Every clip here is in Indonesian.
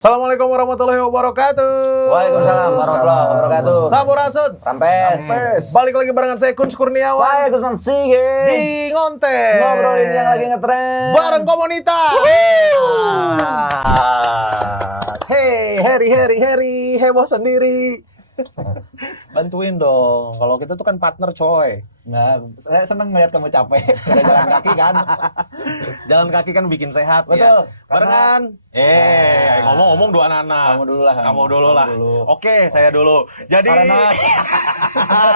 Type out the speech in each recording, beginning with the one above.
Assalamualaikum warahmatullahi wabarakatuh. Waalaikumsalam warahmatullahi wabarakatuh. Sampurasun. Rampes. Balik lagi barengan saya Kun Kurniawan. Saya Gusman Sige. Di Ngonten. Ngobrolin yang lagi ngetren. Bareng komunitas. Hey, Harry, heboh sendiri. Bantuin dong. Kalau kita tuh kan partner, coy. Nah, saya seneng ngeliat kamu capek. Udah jalan kaki kan. Jalan kaki kan bikin sehat. Betul. Ya. Barengan. Ngomong-ngomong dua anak. Kamu dulu lah. Kamu dulu lah. Oke, saya dulu. Jadi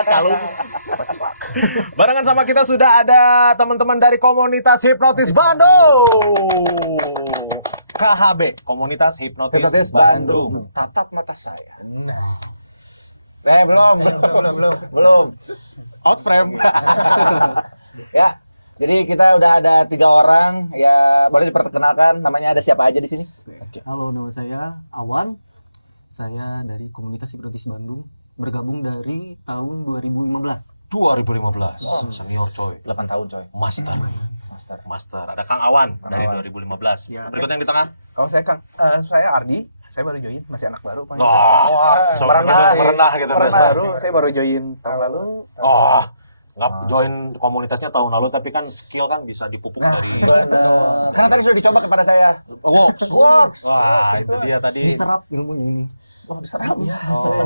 kalau barengan sama kita sudah ada teman-teman dari komunitas Hipnotis Bandung. KHB, Komunitas Hipnotis Bandung. Tatap mata saya. Nah. Belum. Out frame. Ya. Jadi kita udah ada 3 orang. Ya, boleh diperkenalkan namanya, ada siapa aja di sini? Halo, nama saya Awan. Saya dari Komunitas Hipnotis Bandung, bergabung dari tahun 2015. 2015. Senior coy. 8 tahun, coy. Master. Ada Kang Awan dari 2015. Ya, Berikutnya yang di tengah. Oh, saya Ardi. Saya baru join, masih anak baru. Merendah gitu. Saya baru join tahun lalu. Nggak join komunitasnya tahun lalu, tapi kan skill kan bisa dipupuk dari ini. Kan tadi sudah dicontoh kepada saya. Works. Wah, itu dia tadi. diserap ilmunya ini. Diserap ya.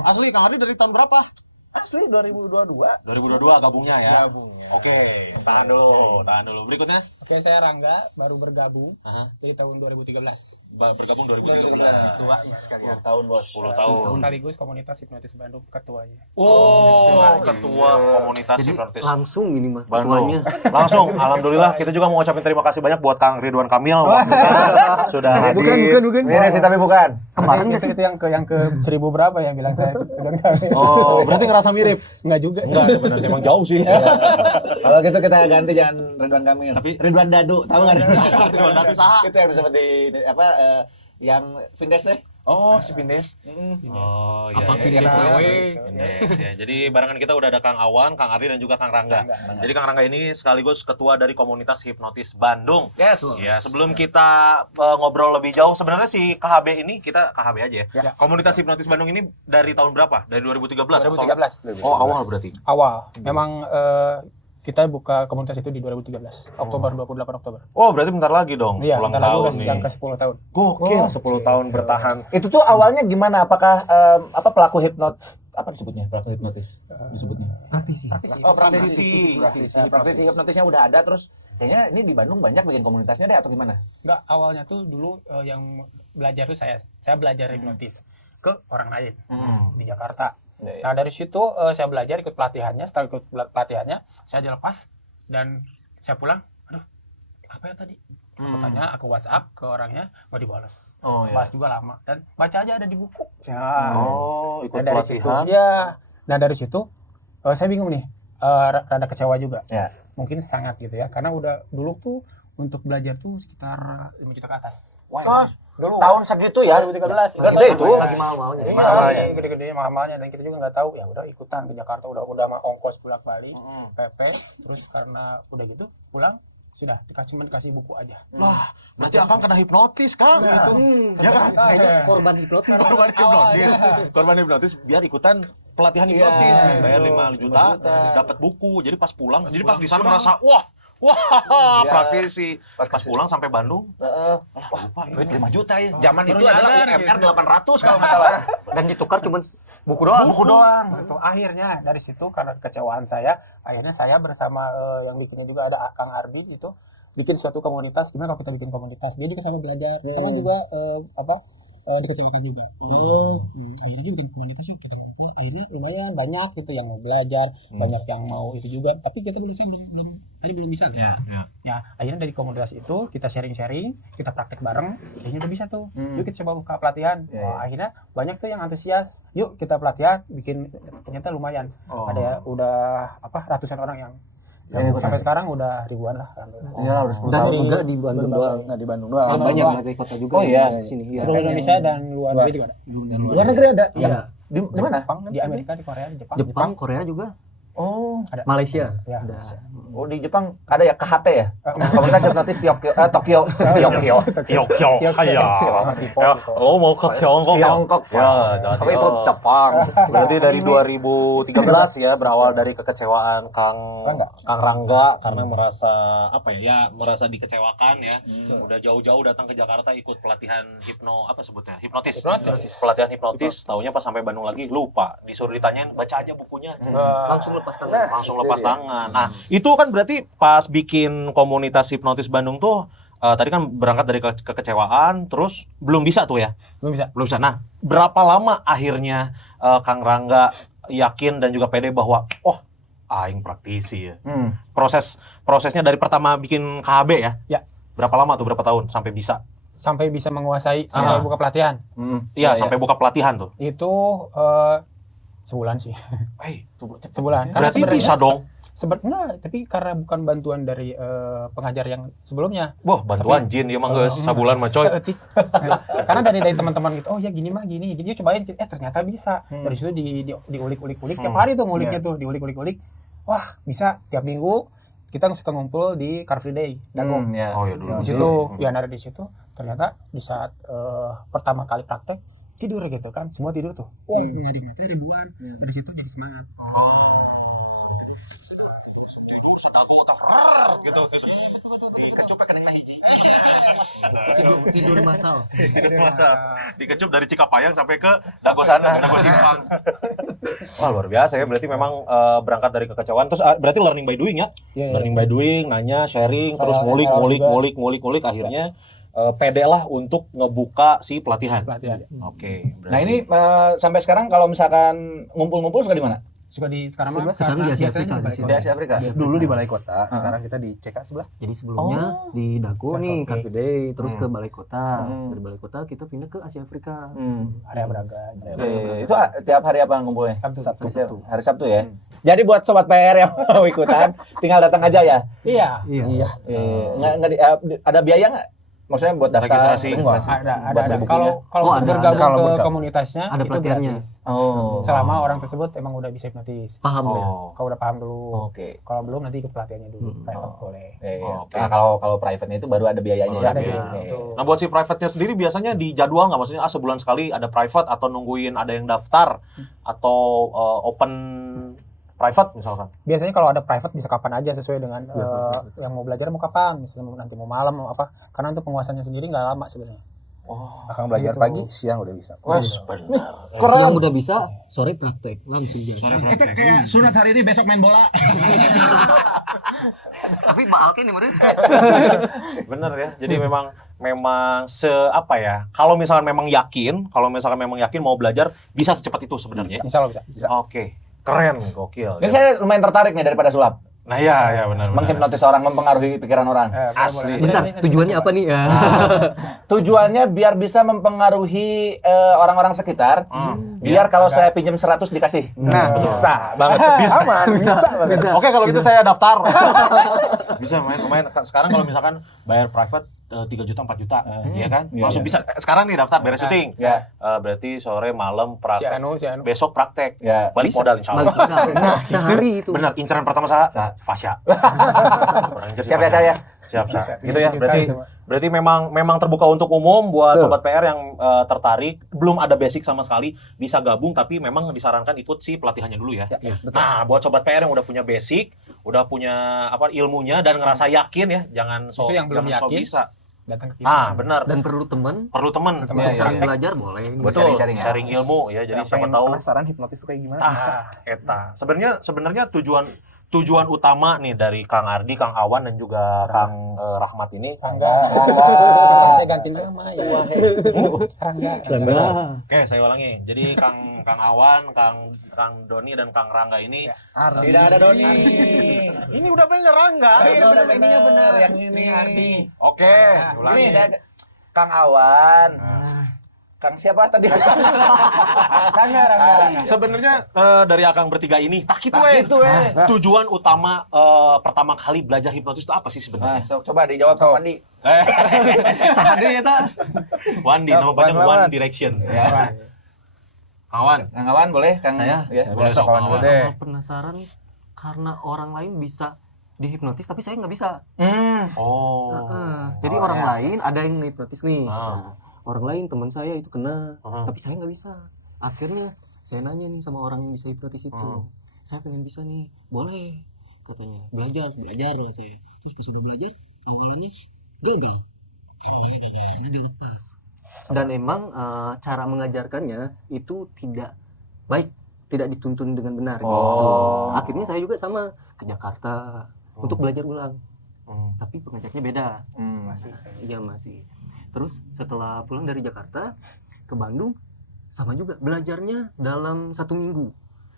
Asli Kang Ardi dari tahun berapa? Asli 2022. 2022 gabungnya ya. Oke, tahan dulu. Berikutnya Oke, saya Rangga, baru bergabung dari tahun 2013. bergabung 2013. Tuanya sekalian. 10 tahun, Bos. 10 tahun. Sekaligus Komunitas Hipnotis Bandung ketuanya. Ketua komunitas Hipnotis Langsung ini mah Bandung. Langsung, alhamdulillah kita juga mau ngucapin terima kasih banyak buat Kang Ridwan Kamil sudah hadir. Bukan. Mirip sih tapi bukan. Kemarin Itu yang ke 1000 berapa yang bilang saya? Oh, berarti ngerasa mirip? Enggak juga sih. Enggak, sebenarnya emang jauh sih. Kalau gitu kita ganti, jangan Ridwan Kamil. Tapi Ridwan Dadu, tahu enggak? Ridwan Dadu saha? Itu yang seperti yang Vindes deh. Oh, si Vindes. Oh, iya. Vindes Ya. Jadi barengan kita udah ada Kang Awan, Kang Ardi dan juga Kang Rangga. Jadi Kang Rangga ini sekaligus ketua dari komunitas Hipnotis Bandung. Yes. Ya, sebelum kita ngobrol lebih jauh, sebenarnya si KHB ini kita KHB aja ya. Komunitas Hipnotis Bandung ini dari tahun berapa? Dari 2013? 2013. Oh, awal berarti. Awal. Memang kita buka komunitas itu di 2013. Oktober, 28 Oktober. Oh, berarti bentar lagi dong. Iya, ulang bentar lagi tahun udah nih. yang ke 10 tahun. Gokil, 10 tahun bertahan. Itu tuh awalnya gimana? Apakah pelaku apa disebutnya? Pelaku hipnotis disebutnya? praktisi. Oh, praktisi hipnotisnya udah ada, terus kayaknya ini di Bandung banyak bikin komunitasnya deh, atau gimana? Enggak, awalnya tuh dulu yang belajar tuh saya belajar hipnotis ke orang lain di Jakarta. Nah, dari situ saya belajar, ikut pelatihannya. Setelah ikut pelatihannya, saya dilepas dan saya pulang. Aduh, apa ya tadi? Aku tanya, aku WhatsApp ke orangnya, nggak dibalas. Oh, iya. Bahas juga lama dan baca aja ada di buku. Ya. Oh, ikut Nah, dari situ, pelatihan. ya. Nah, dari situ saya bingung nih, rada kecewa juga. Ya. Mungkin sangat gitu ya, karena udah dulu tuh untuk belajar tuh sekitar 5 juta ke atas. Dulu tahun segitu ya? 2013. Gede itu. Lagi mahal-mahalnya. Iya, gede-gede mahal-mahalnya, dan kita juga nggak tahu, ya udah ikutan ke Jakarta, udah mah ongkos bolak-balik, PP, terus karena udah gitu pulang sudah dikasih buku aja. Lah, berarti Akang kena hipnotis, Kang. Gitu. Ya kan? Kayaknya korban hipnotis. Korban hipnotis biar ikutan pelatihan hipnotis. Bayar 5 juta, dapat buku. Jadi pas pulang, jadi pas di sana ngerasa wah, praktisi. Pas pulang sampai Bandung, lupa. Duit 5 juta ya. Zaman itu Baru adalah nyadar, UMR 800 kalau nggak salah. Dan ditukar cuma buku doang. Gitu. Akhirnya dari situ karena kekecewaan saya, akhirnya saya bersama yang bikinnya juga ada Kang Ardi itu bikin suatu komunitas. Gimana kalau kita bikin komunitas? Dia juga sama belajar, sama juga dikecewakan juga. Akhirnya juga bikin komunitas yuk kita ngumpul. Akhirnya lumayan banyak gitu yang mau belajar, banyak yang mau itu juga. Tapi kita belum bisa. Ya, akhirnya dari komunitas itu kita sharing-sharing, kita praktek bareng, kayaknya udah bisa tuh. Yuk kita coba buka pelatihan. Akhirnya banyak tuh yang antusias. Yuk kita pelatihan, bikin, ternyata lumayan. Ada ya, udah ratusan orang yang sampai sekarang udah ribuan lah. Iya, udah 10 Dan tahun. enggak di Bandung doang. Nggak di Bandung doang. Banyak doang. dari kota juga. Oh, iya. Sini. Iya. Seluruh Indonesia dan luar negeri juga ada. Luar negeri ada? Iya. Di mana? Di Amerika, di Korea, di Jepang. Jepang, Korea juga. Oh, Malaysia. Ya. Ada. oh di Jepang ada ya KHT ya? Komunitas hipnotis Tokyo. Oh, mau ke Tiongkok. Tiongkok. Ya, jadi, Tapi itu Jepang. berarti dari 2013 ya berawal dari kekecewaan Kang Rangga karena merasa apa ya merasa dikecewakan ya. Udah jauh-jauh datang ke Jakarta ikut pelatihan hipnotis. Pelatihan hipnotis, taunya pas sampai Bandung lagi lupa, disuruh ditanyain baca aja bukunya. Langsung lepas tangan. Langsung lepas tangan. Nah, itu kan berarti pas bikin komunitas hipnotis Bandung tuh tadi kan berangkat dari kekecewaan, terus belum bisa tuh ya? Belum bisa. Belum bisa. Nah, berapa lama akhirnya Kang Rangga yakin dan juga pede bahwa aing praktisi ya. Prosesnya dari pertama bikin KHB ya? Ya. Berapa lama tuh? Berapa tahun sampai bisa? Sampai bisa menguasai sampai buka pelatihan. Iya, sampai buka pelatihan tuh. Itu sebulan sih. Sebulan. Berarti bisa dong. Sebenarnya tapi karena bukan bantuan dari pengajar yang sebelumnya. Wah, bantuan jin ya mah geus sabulan mah coy. Karena dari teman-teman gitu, oh ya gini mah gini, jadi cobain, ternyata bisa. Dari situ diulik-ulik tiap hari tuh nguliknya tuh, diulik-ulik. Wah, bisa tiap minggu kita suka ngumpul di Car Free Day. Oh ya dulu. Di situ, ya ada di situ. Ternyata di saat pertama kali praktek tidur gitu kan, semua tidur tuh. Oh, ngadi-ngadi ribuan. Dari situ jadi semangat. Tidur masal. Dikecup dari Cikapayang sampai ke Dago sana, Dago Simpang. Wah, luar biasa ya. Berarti memang berangkat dari kekecewaan. Terus berarti learning by doing ya? Learning by doing, nanya, sharing, terus ngulik. Akhirnya pede lah untuk ngebuka si pelatihan. Oke. Nah ini sampai sekarang kalau misalkan ngumpul-ngumpul suka di mana? Suka di sekarang di Asia Afrika. Di Asia Afrika. Dulu di Balai Kota, sekarang kita di CK sebelah. Jadi sebelumnya di Dago nih Car Free Day, terus ke Balai Kota. Dari Balai Kota kita pindah ke Asia Afrika. Area Braga. Itu tiap hari apa ngumpulnya? Sabtu. Hari Sabtu ya. Jadi buat sobat PR yang mau ikutan, tinggal datang aja ya. Iya. Ada biaya nggak? Maksudnya buat daftar? Registrasi. Ada. Kalau bergabung ke komunitasnya ada itu pelatihannya. gratis. Oh. Selama orang tersebut emang udah bisa hipnotis. Paham ya? Kalau udah paham dulu. Oke. Kalau belum nanti ikut pelatihannya dulu. Private boleh. Nah, kalau private-nya itu baru ada biayanya ya. Ada Nah, buat si private-nya sendiri biasanya dijadwal nggak? Maksudnya sebulan sekali ada private atau nungguin ada yang daftar atau open private misalkan? Biasanya kalau ada private bisa kapan aja sesuai dengan yang mau belajar mau kapan. Misalnya nanti mau malam mau apa. Karena untuk penguasannya sendiri nggak lama sebenarnya. Akan belajar pagi, siang udah bisa. Benar. Siang udah bisa, sore praktek langsung jadi. Kayak sunat hari ini besok main bola. Tapi Mbak Alki nih murid. Bener ya. Jadi memang apa ya? Kalau misalkan memang yakin mau belajar bisa secepat itu sebenarnya. Insya Allah bisa. Oke. Keren, gokil. Ini saya lumayan tertarik nih daripada sulap. Nah, ya benar. Menghipnotis orang, mempengaruhi pikiran orang. Asli. Bentar, tujuannya apa nih ya? Tujuannya biar bisa mempengaruhi orang-orang sekitar. Biar kalau saya pinjam 100 dikasih. Nah, bisa banget. Bisa. Bisa banget. Oke, kalau gitu saya daftar. Bisa main. Sekarang kalau misalkan bayar private 3 juta 4 juta, iya kan? Langsung bisa. Sekarang nih daftar beres syuting. Ya. Berarti sore malam praktek. Si Anu. Besok praktek. Ya. Balik modal insyaallah. Nah, sehari itu. Benar, inceran pertama saya Fasya. Siap ya saya. Siap. Gitu ya. Berarti memang terbuka untuk umum buat sobat PR yang tertarik, belum ada basic sama sekali, bisa gabung tapi memang disarankan ikut si pelatihannya dulu ya. Nah, buat sobat PR yang udah punya basic, udah punya ilmunya dan ngerasa yakin ya, jangan Justru yang belum yakin, bisa. Datang ke kita. Ah, benar. Dan perlu teman. Untuk Sering belajar boleh. Betul, sharing-sharing ya. sharing ilmu ya. Jadi siapa tahu Penasaran hipnotis itu kayak gimana? Bisa. eta. Sebenarnya tujuan utama nih dari Kang Ardi, Kang Awan dan juga Kang Rahmat ini. Saya ganti nama ya. Rangga. Oke, saya ulangi. Jadi Kang Awan, Kang Doni dan Kang Rangga ini Tidak ada Doni. ini udah bener Rangga. Udah ininya benar, yang ini Ardi. Oke, Ini ulangi. saya Kang Awan. Kang siapa tadi? Rangga. Sebenarnya dari akang bertiga ini tak gitu tujuan utama pertama kali belajar hipnotis itu apa sih Nah, sebenarnya? coba dijawab Kang Wandi. Sahade ya ta. Wandi, nama panjang One Direction. Kang Awan. Kang Awan boleh? Kang Saya? Ya. Boleh sok, kawan Kang dulu Awan. deh. Penasaran karena orang lain bisa dihipnotis tapi saya nggak bisa. Oh. Jadi orang lain ada yang ngehipnotis nih. Ah. Nah, orang lain teman saya itu kena, Ah. tapi saya nggak bisa. Akhirnya saya nanya nih sama orang yang bisa hipnotis itu, saya pengen bisa nih, boleh katanya. Belajar lah saya. Terus pas udah belajar, awalannya gagal. Karena dilepas. Dan emang cara mengajarkannya itu tidak baik, tidak dituntun dengan benar. Gitu. Akhirnya saya juga sama ke Jakarta untuk belajar ulang. Tapi pengajarnya beda. Masih. Terus setelah pulang dari Jakarta ke Bandung, sama juga belajarnya dalam 1 minggu.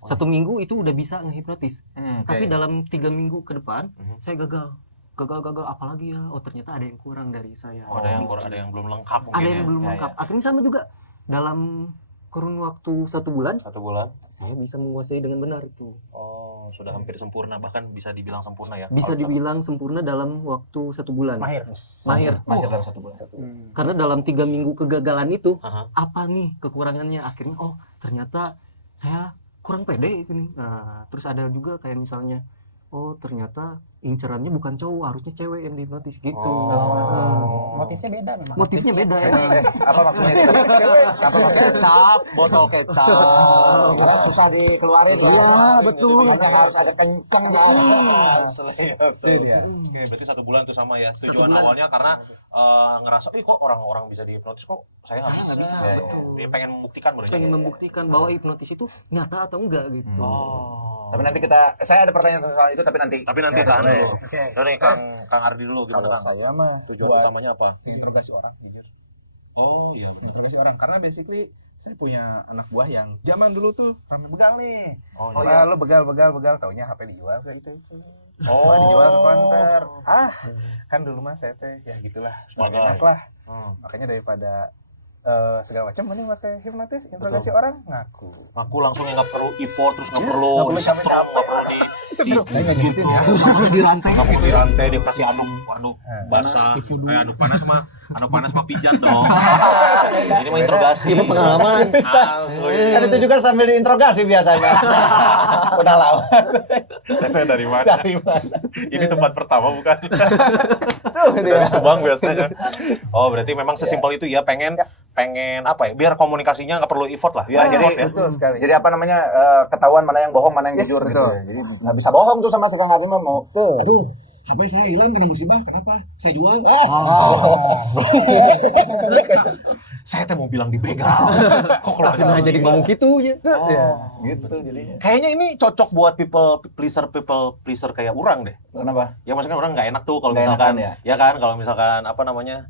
1 minggu itu udah bisa ngehipnotis. Tapi dalam 3 minggu ke depan saya gagal apalagi ya, ternyata ada yang kurang dari saya. Ada yang kurang, ada yang belum lengkap mungkin. Ada yang belum lengkap. Akhirnya sama juga dalam kurun waktu 1 bulan 1 bulan saya bisa menguasai dengan benar itu. sudah hampir sempurna, bahkan bisa dibilang sempurna ya. Bisa dibilang sempurna dalam waktu 1 bulan. Mahir dalam 1 bulan. Karena dalam 3 minggu kegagalan itu, Aha. apa nih kekurangannya? Akhirnya ternyata saya kurang pede itu nih. Nah, terus ada juga kayak misalnya, ternyata incerannya bukan cowok, harusnya cewek yang dihipnotis gitu. Motifnya beda memang. Motifnya beda ya. Apa maksudnya itu? Apa maksudnya? Kecap, botol kecap. Karena susah dikeluarin. Iya, betul. Makanya harus ada kenceng ya. Oke, berarti 1 bulan tuh sama ya. Tujuan bulan. awalnya karena ngerasa, kok orang-orang bisa dihipnotis, kok saya nggak bisa. bisa, betul. Dia pengen membuktikan berarti. Pengen membuktikan bahwa hipnotis itu nyata atau enggak gitu. Tapi nanti saya ada pertanyaan soal itu, tapi nanti. Tapi nanti tahan dulu. Dari Kang Ardi dulu gimana, Kalau Kang? saya mah Tujuan buat utamanya apa? interogasi orang, jujur. Oh iya benar. Interogasi orang karena basically saya punya anak buah yang zaman dulu tuh Rame begal nih. Oh Oh iya. ya, lu begal, taunya HP dijual kayak itu. Dijual ke konter. Kan dulu mah saya teh ya gitulah, Sebagai. enak lah. Makanya daripada segala macam mending pakai hipnotis, interogasi orang ngaku. Aku langsung nggak perlu effort, terus nggak perlu perlu capek-capek, nggak perlu di saya nggak nyebutin ya. Di rantai. nggak perlu di rantai, dikasih aduk basah, aduk panas mah pijat dong. Ini mah interogasi. Itu pengalaman. Asli. Kan itu juga sambil diinterogasi biasanya. Udah lama. Dari mana? Dari mana? Ini tempat pertama bukan? Tuh Dari dia. Subang biasanya. Oh berarti memang sesimpel itu ya, pengen apa ya? Biar komunikasinya nggak perlu effort lah. Ya, jadi Betul sekali. Jadi apa namanya ketahuan mana yang bohong, mana yang jujur gitu. betul. Jadi nggak bisa bohong tuh sama si Kang Adi mah mau. Aduh. HP saya hilang kena musibah, kenapa? Saya jual. Saya teh mau bilang dibegal. Kok kalau Nah, jadi ngomong gitu ya. Gitu jadinya. Kayaknya ini cocok buat people pleaser kayak orang deh. Kenapa? Ya maksudnya orang nggak enak tuh kalau Nggak misalkan enakan ya kan kalau misalkan apa namanya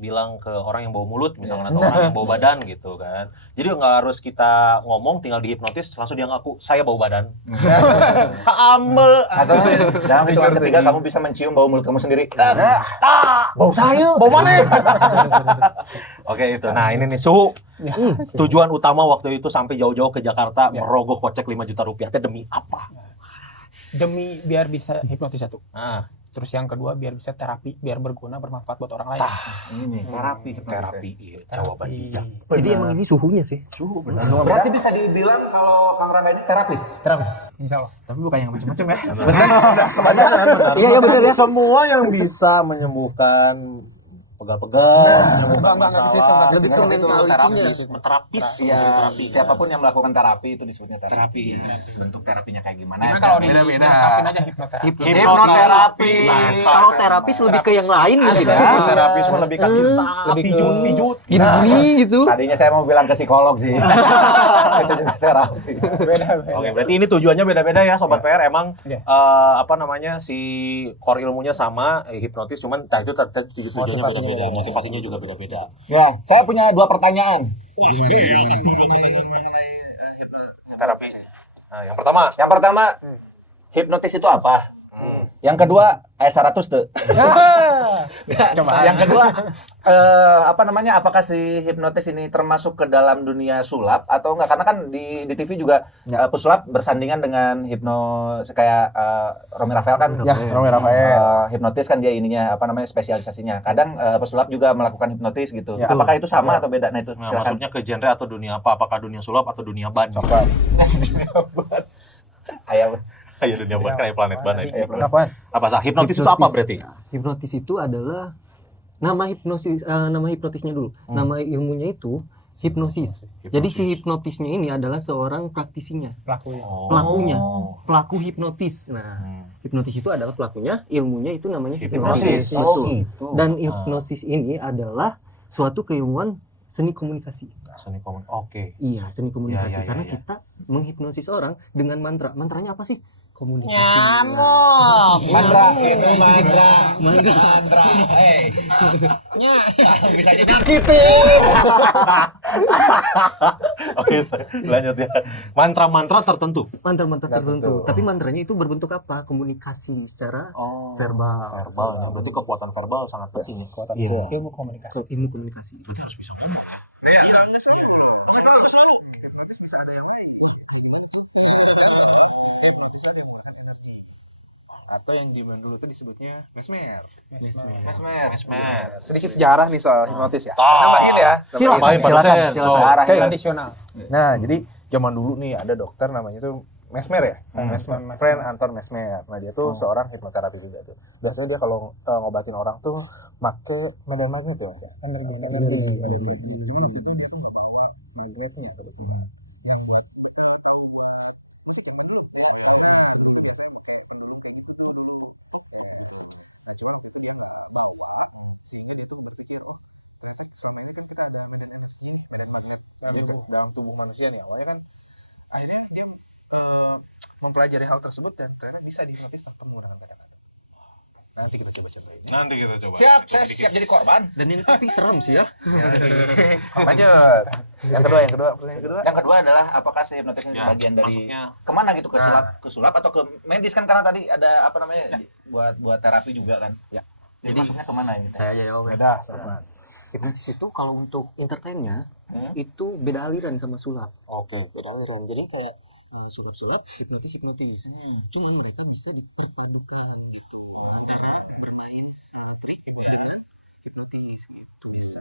bilang ke orang yang bawa mulut misalkan atau orang yang bawa badan gitu kan. Jadi nggak harus kita ngomong, tinggal dihipnotis langsung dia ngaku saya bawa badan. Amel. Atau dalam hitungan ketiga kamu bisa mencium bau mulut kamu sendiri. Bau sayur. Bau mana? Oke itu. Nah ini nih suhu. Tujuan utama waktu itu sampai jauh-jauh ke Jakarta merogoh kocek 5 juta rupiah. Teh demi apa? Demi biar bisa hipnotis satu. Ah, Terus yang kedua biar bisa terapi, biar berguna, bermanfaat buat orang lain. Ini terapi. Iya, jawaban bijak. Jadi emang ini suhunya sih. Suhu benar. Berarti bisa dibilang kalau Kang Rangga ini terapis. Terapis, insya Allah. Tapi bukan yang macam-macam ya. Iya benar ya. Semua yang bisa menyembuhkan pegal-pegal, Enggak ke situ, enggak Lebih ke mentalitinya. terapis, Iya, terapi. siapapun yang melakukan terapi itu disebutnya terapi. Terapi. Bentuk terapinya kayak gimana? Tapi kalau di Beda-beda. lengkapin aja hipnoterapi. Hipnoterapi. Kalau terapis lebih ke yang lain mungkin ya. Terapis mah lebih ke kita, Lebih ke- pijut. Gini gitu. Tadinya saya mau bilang ke psikolog sih. Itu juga terapi. Beda-beda. Oke, berarti ini tujuannya beda-beda ya Sobat PR. Emang Iya. apa namanya si core ilmunya sama, hipnotis, cuman itu tujuannya beda-beda, motivasinya juga beda-beda. Ya, saya punya 2 pertanyaan. Terapi. Nah, yang pertama, Yang pertama, hipnotis itu apa? Yang kedua, S100 tuh. Coba. Yang kedua, apa namanya? Apakah si hipnotis ini termasuk ke dalam dunia sulap atau enggak? Karena kan di TV juga pesulap bersandingan dengan kayak Romy Rafael kan. Ya, Romy Rafael. Hipnotis kan dia ininya apa namanya spesialisasinya. Kadang pesulap juga melakukan hipnotis gitu. Ya. Apakah itu sama atau beda? Nah itu nah, silakan. maksudnya ke genre atau dunia apa? Apakah dunia sulap atau dunia ban? Ayo. Kayak dunia buat kayak planet mana ini. Apaan? Apa sah? Hipnotis itu apa berarti? Hipnotis itu adalah nama hipnotisnya dulu. Nama ilmunya itu hipnosis. Jadi si hipnotisnya ini adalah seorang praktisinya, pelakunya, pelaku hipnotis. Nah, hipnotis itu adalah pelakunya, ilmunya itu namanya hipnosis. Betul. Dan hipnosis ini adalah suatu keilmuan seni komunikasi. Seni komunikasi. Oke. Iya, seni komunikasi. Ya, Karena ya. kita menghipnosis orang dengan mantra. Mantranya apa sih? Komunikasi. Mandra itu mandra. Bisa jadi gitu. Oke, lanjut ya. Mantra-mantra tertentu. Mantra-mantra tertentu. Tapi mantranya itu berbentuk apa? Komunikasi secara verbal. Verbal. Nah, berarti kekuatan verbal sangat penting. Ilmu komunikasi. Ilmu komunikasi. Atau yang zaman dulu tuh disebutnya mesmer. Sedikit sejarah nih soal hipnotis ya. Ah. Nambahin ya. Tambahin, Pak dosen. Silakan. Oke. Tradisional. Nah, jadi zaman dulu nih ada dokter namanya tuh Mesmer ya. Mesmer. Friend Anton Mesmer. Nah, dia tuh seorang hipnoterapi juga tuh. Biasanya dia kalau ngobatin orang tuh make medan magnet tuh. Dalam tubuh manusia nih awalnya kan akhirnya dia mempelajari hal tersebut dan ternyata bisa dihipnotis tanpa menggunakan kata-kata. Nanti kita coba contohin. Nanti kita coba. Siap, saya siap jadi korban. Dan ini pasti seram sih ya. Lanjut. Yang kedua. Yang kedua adalah apakah si hipnotis ini Ya, bagian dari maksudnya kemana gitu, ke sulap atau ke medis kan, karena tadi ada apa namanya buat terapi juga kan. Ya. Jadi masuknya kemana ini? Saya aja jawab. Beda sama. Hipnotis itu kalau untuk entertainnya itu beda aliran sama sulap. Oke. Beda aliran. Jadi kayak sulap-sulap, hipnotis. Cuma mereka bisa diperpadukan gitu. Bermain trik juga dengan hipnotis gitu bisa.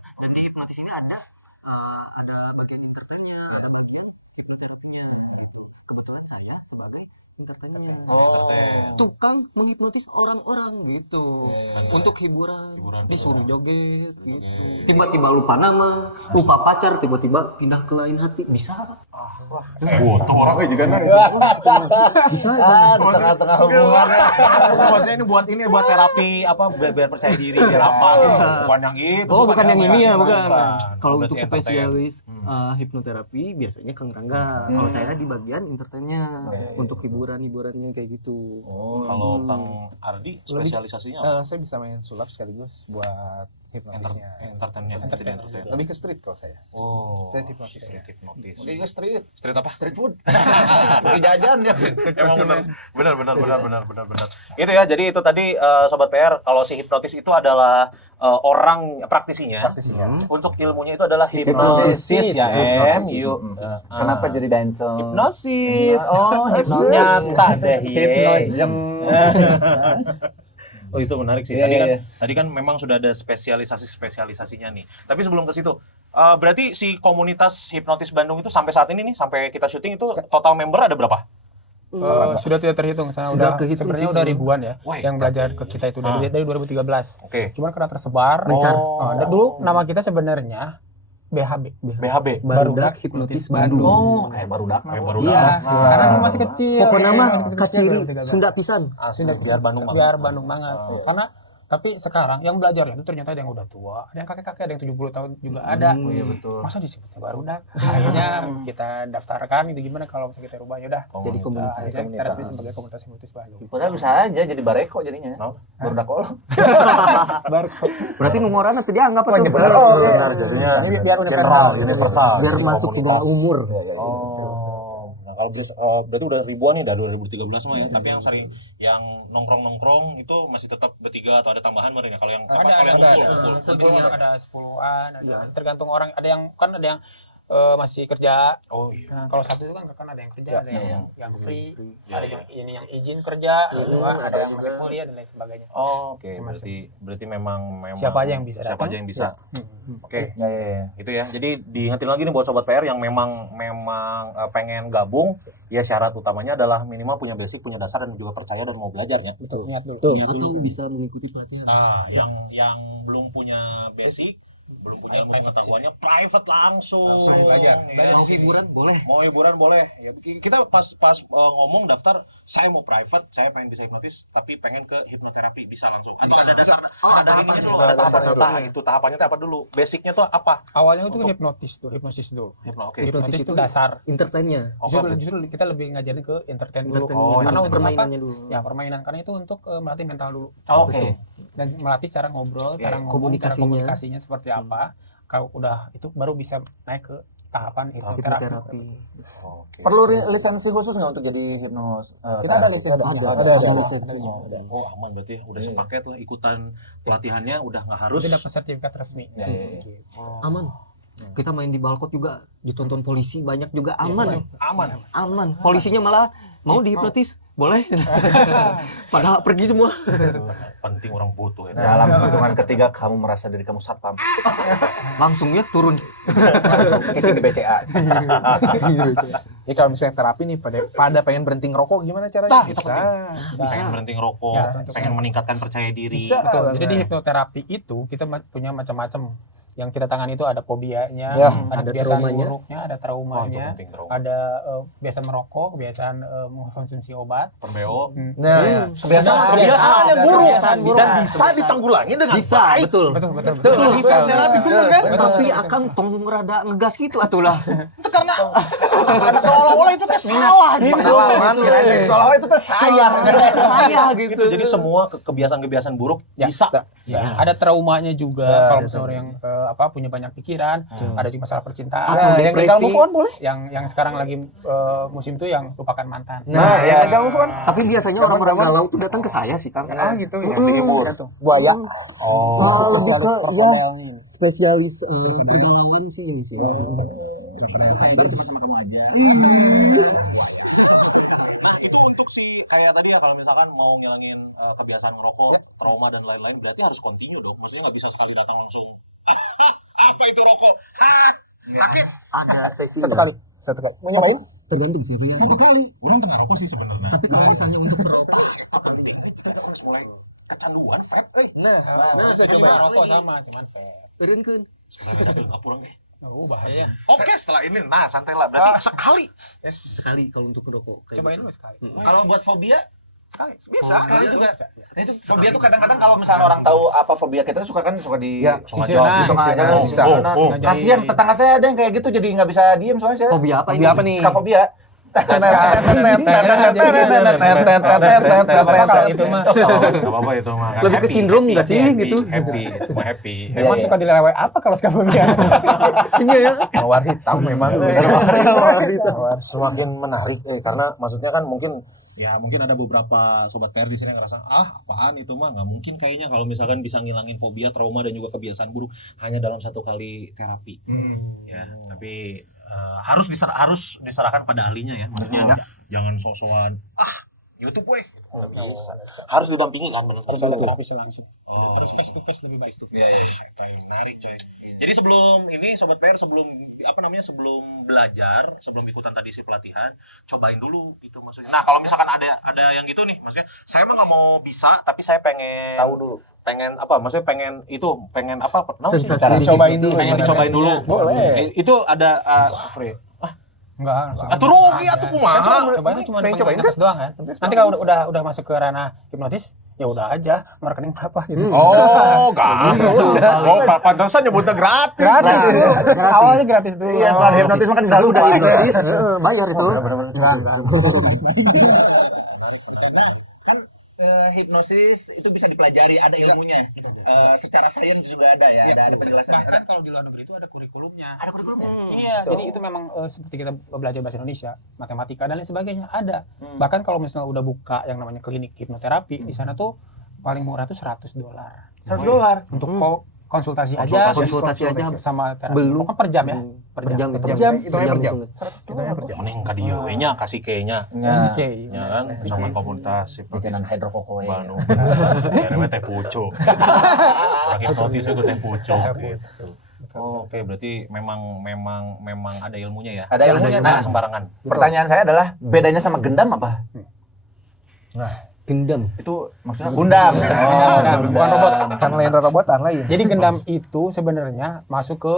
Dan di hipnotis ini ada bagian entertainnya, ada bagian hipnoterapinya. Kebetulan saya sebagai entertainnya. Tukang menghipnotis orang-orang gitu. Untuk hiburan. Disuruh joget gitu. Tiba-tiba lupa nama, lupa pacar, tiba-tiba pindah ke lain hati. Bisa apa? Tuh orangnya juga nih. Bisa Di tengah-tengah hubungan. Maksudnya ini buat terapi apa biar percaya diri, biar apa gitu. Bukan yang itu. Oh, bukan yang ini ya, bukan. Bukan. Kalau Berarti untuk entertain. spesialis hipnoterapi biasanya Kang Rangga. Kalau saya di bagian entertainnya untuk hiburannya kayak gitu. Kalau Kang Ardi spesialisasinya apa? Saya bisa main sulap sekaligus buat hipnotisnya. Entertainnya. Lebih ke street kalau saya. Oh. Street hipnotis ya. Hipnotis. Udah juga street Street apa? food. Pergi jajan ya. Emang benar. Itu ya, jadi itu tadi sobat PR, kalau si hipnotis itu adalah orang praktisinya. Untuk ilmunya itu adalah hipnosis ya, Em. Yuk. Kenapa jadi dancer? Hipnosis. Oh, hipnosis. Nyata deh. Hipnojem. Oh, itu menarik sih. Iya, Tadi kan memang sudah ada spesialisasinya nih. Tapi sebelum ke situ, berarti si komunitas hipnotis Bandung itu sampai saat ini nih, sampai kita syuting itu total member ada berapa? Sudah tidak terhitung, Sudah udah kehitung sebenarnya sih, udah Bang. ribuan ya Wah, yang belajar ke kita itu dari 2013. Oke. Cuman karena tersebar. Mencar. Dan dulu nama kita sebenarnya BHB. BHB. Barudak Hipnotis Bandung. Oh, kayak barudak. Iya, karena dulu masih kecil. Pokoknya mah Masih kecil, kaciri 2013. Sunda pisan. Biar Bandung banget. Biar Bandung banget. Karena tapi sekarang yang belajar itu ternyata ada yang udah tua, ada yang kakek-kakek, ada yang 70 tahun juga ada. Iya betul. Masa disebutnya barudak? Akhirnya kita daftarkan itu gimana kalau misalnya kita rubah ya udah. Jadi komunitas. Akhirnya kita resmi sebagai komunitas hipnotis Bandung. Padahal bisa aja jadi bareko jadinya. Barudak kolom. Berarti numoran atau dianggap atau Benar, jadinya Ini biar universal. biar masuk segala umur. Nah, kalau berarti udah ribuan nih, dari 2013 mah ya. Tapi yang sering yang nongkrong itu masih tetap bertiga atau ada tambahan kemarin ya? Kalau yang Ada kumpul. ada 10-an, tergantung orang. Ada yang masih kerja. Oh iya. Nah, kalau Sabtu itu kan ada yang kerja, ada yang free, Ya, ada ya. yang izin kerja, gitu kan, ada yang masih kuliah dan lain sebagainya. Oh, oke. Macam-macam. Berarti memang Siapa aja yang bisa Siapa datang. aja yang bisa. Oke. Ya. Gitu ya. Jadi diingetin lagi nih buat sobat PR yang memang pengen gabung, ya syarat utamanya adalah minimal punya basic, punya dasar dan juga percaya dan mau belajar ya. Betul. Niat dulu. Atau bisa mengikuti pelatihan. Nah, yang belum punya basic, belum punya ilmu pengetahuannya, private langsung belajar. Ya. Mau hiburan boleh. Mau hiburan boleh. Ya, kita pas ngomong daftar, saya mau private, saya pengen bisa hipnotis, tapi pengen ke hipnoterapi bisa langsung. Ada dasar. Ada tahapannya dulu. Ada tahapannya itu tahapannya tuh apa dulu? Basicnya tuh apa? Awalnya itu hipnosis dulu. Oke. Hipnotis itu dasar. Entertainnya. Justru kita lebih ngajarin ke entertain dulu. Entertainnya Karena dulu, untuk permainannya apa? dulu. Ya permainan, karena itu untuk melatih mental dulu. Oke. Dan melatih cara ngobrol, cara ngomong, cara komunikasinya seperti apa. Kalau udah itu baru bisa naik ke tahapan hipnoterapi. Oke. Perlu lisensi khusus nggak untuk jadi hipnos? Kita ada lisensinya. Ada lisensinya. Oh aman berarti udah sepaket lah ikutan pelatihannya udah nggak harus. Itu dapat sertifikat resmi. Ya. Aman. Kita main di balkot juga ditonton polisi banyak juga aman. Aman. Polisinya malah mau dihipnotis, boleh. Padahal pergi semua. Penting orang butuh ya. Dalam hitungan ketiga kamu merasa diri kamu satpam. Langsung ya turun. Langsung cicing di BCA. Ya kalau misalnya terapi nih pada pengen berhenti ngerokok gimana caranya? Bisa. Pengen berhenti ngerokok, Ya, pengen meningkatkan percaya diri. Bisa. Betul. Jadi di hipnoterapi itu kita punya macam-macam. Yang kita tangani itu ada fobianya, Ya, ada ada kebiasaan traumanya. buruknya, ada Wah, itu traumanya, penting dong. ada kebiasaan merokok, kebiasaan mengkonsumsi obat. Perbeo. Nah, Kebiasaan Kebiasaan yang buruk kebiasaan buruk. dan bisa ditanggulangi dengan Bisa, baik. betul. Betul. betul sekali. Tapi akan tong rada ngegas gitu atulah. Itu karena seolah-olah itu teh salah gitu. Pengalaman kirain seolah-olah itu tuh sayang. Saya gitu. Jadi semua kebiasaan-kebiasaan buruk bisa. Ada traumanya juga kalau misalnya orang yang punya banyak pikiran, ada juga masalah percintaan. Atau yang depresi. gagal move on boleh. Yang sekarang lagi musim itu yang lupakan mantan. Nah, yang gagal move on. Tapi biasanya orang-orang galau tuh datang ke saya sih, Kang. Gitu ya. Buaya. Lebih ke ya spesialis pergaulan sih. Untuk sih kayak tadi ya kalau misalkan mau ngilangin kebiasaan merokok, trauma dan lain-lain berarti harus continue dong. Maksudnya nggak bisa sekali datang langsung. Apa itu rokok? Sakit. Ada sesi Satu kali. Mau nyobain? tergantung siapa yang Satu kali. Orang tengah rokok sih sebenarnya. tapi kalau misalnya untuk merokok Kita harus mulai kecanduan vape. Nah, saya coba. Rokok sama, cuman vape. turunkan Sebenarnya beda ngapurang Bahaya. Oke, setelah ini nah santai lah. Berarti sekali. sekali kalau untuk merokok. Cobain dulu sekali. Kalau buat fobia Sekali. bisa. Sekali juga. Nah, itu fobia tuh kadang-kadang kalau misalnya orang tahu apa fobia kita tuh suka di Fungsional. bisa. Kasihan tetangga saya ada yang kayak gitu jadi nggak bisa diem soalnya saya. Fobia apa ini? Fobia apa nih? Skafobia. Kalau itu mah Enggak apa-apa itu mah. Lebih ke sindrom nggak sih, gitu? Happy, cuma happy. emang suka dilewek apa kalau skafobia? Ini ya. Mawar hitam memang. Semakin menarik karena maksudnya kan mungkin ada beberapa sobat PR di sini yang ngerasa apaan itu mah nggak mungkin kayaknya kalau misalkan bisa ngilangin fobia, trauma dan juga kebiasaan buruk hanya dalam satu kali terapi. Ya, tapi harus diserahkan pada ahlinya ya. Maksudnya jangan sosokan YouTube weh. Bisa. Harus didampingi kan benar. Harus ada terapis langsung. Harus face to face lebih baik. Menarik coy. Jadi sebelum ini sobat PR sebelum belajar, sebelum ikutan tadi si pelatihan, cobain dulu gitu maksudnya. Nah, kalau misalkan ada yang gitu nih, maksudnya saya emang nggak mau bisa, tapi saya pengen Tahu dulu. pengen apa? Maksudnya pengen apa? Sensasi Cobain dulu. Pengen dicobain dulu. Boleh. Itu ada free. Enggak. Atuh rugi atuh kumaha. Cobain cuma pengen cobain nafas doang kan. Nanti kalau udah masuk ke ranah hipnotis, ya udah aja rekening berapa gitu. Oh, enggak. Pantesan nyebutnya gratis. Gratis tuh. Awalnya gratis dulu. Iya, setelah hipnotis makan selalu udah gratis. bayar itu. Hipnosis itu bisa dipelajari, ada ilmunya. Secara sains juga ada ya, ada penjelasan. Bahkan kalau di luar negeri itu ada kurikulumnya. Ada kurikulumnya. Iya, jadi itu memang seperti kita belajar bahasa Indonesia, matematika dan lain sebagainya ada. Bahkan kalau misalnya udah buka yang namanya klinik hipnoterapi, di sana tuh paling murah tuh $100. $100 Untuk konsultasi aja Konsultasi aja. sama terapi. Belum. Pokoknya per jam ya. Per jam itu. Per jam, itu per jam. hitungan. Mending ka dieu we nya kasih nya. Oke. Ya kan sama komunitas Bikinan hidrokokoe. Bandung. Karena teh pucuk. Orang hipnotis itu teh pucuk gitu. Oh, oke, berarti memang ada ilmunya ya. Ada ilmunya. Nah, sembarangan. pertanyaan saya adalah bedanya sama gendam apa? Gendam. Itu maksudnya Gundam. Oh, bukan robot. Kan lain robotan lain. Jadi gendam itu sebenarnya masuk ke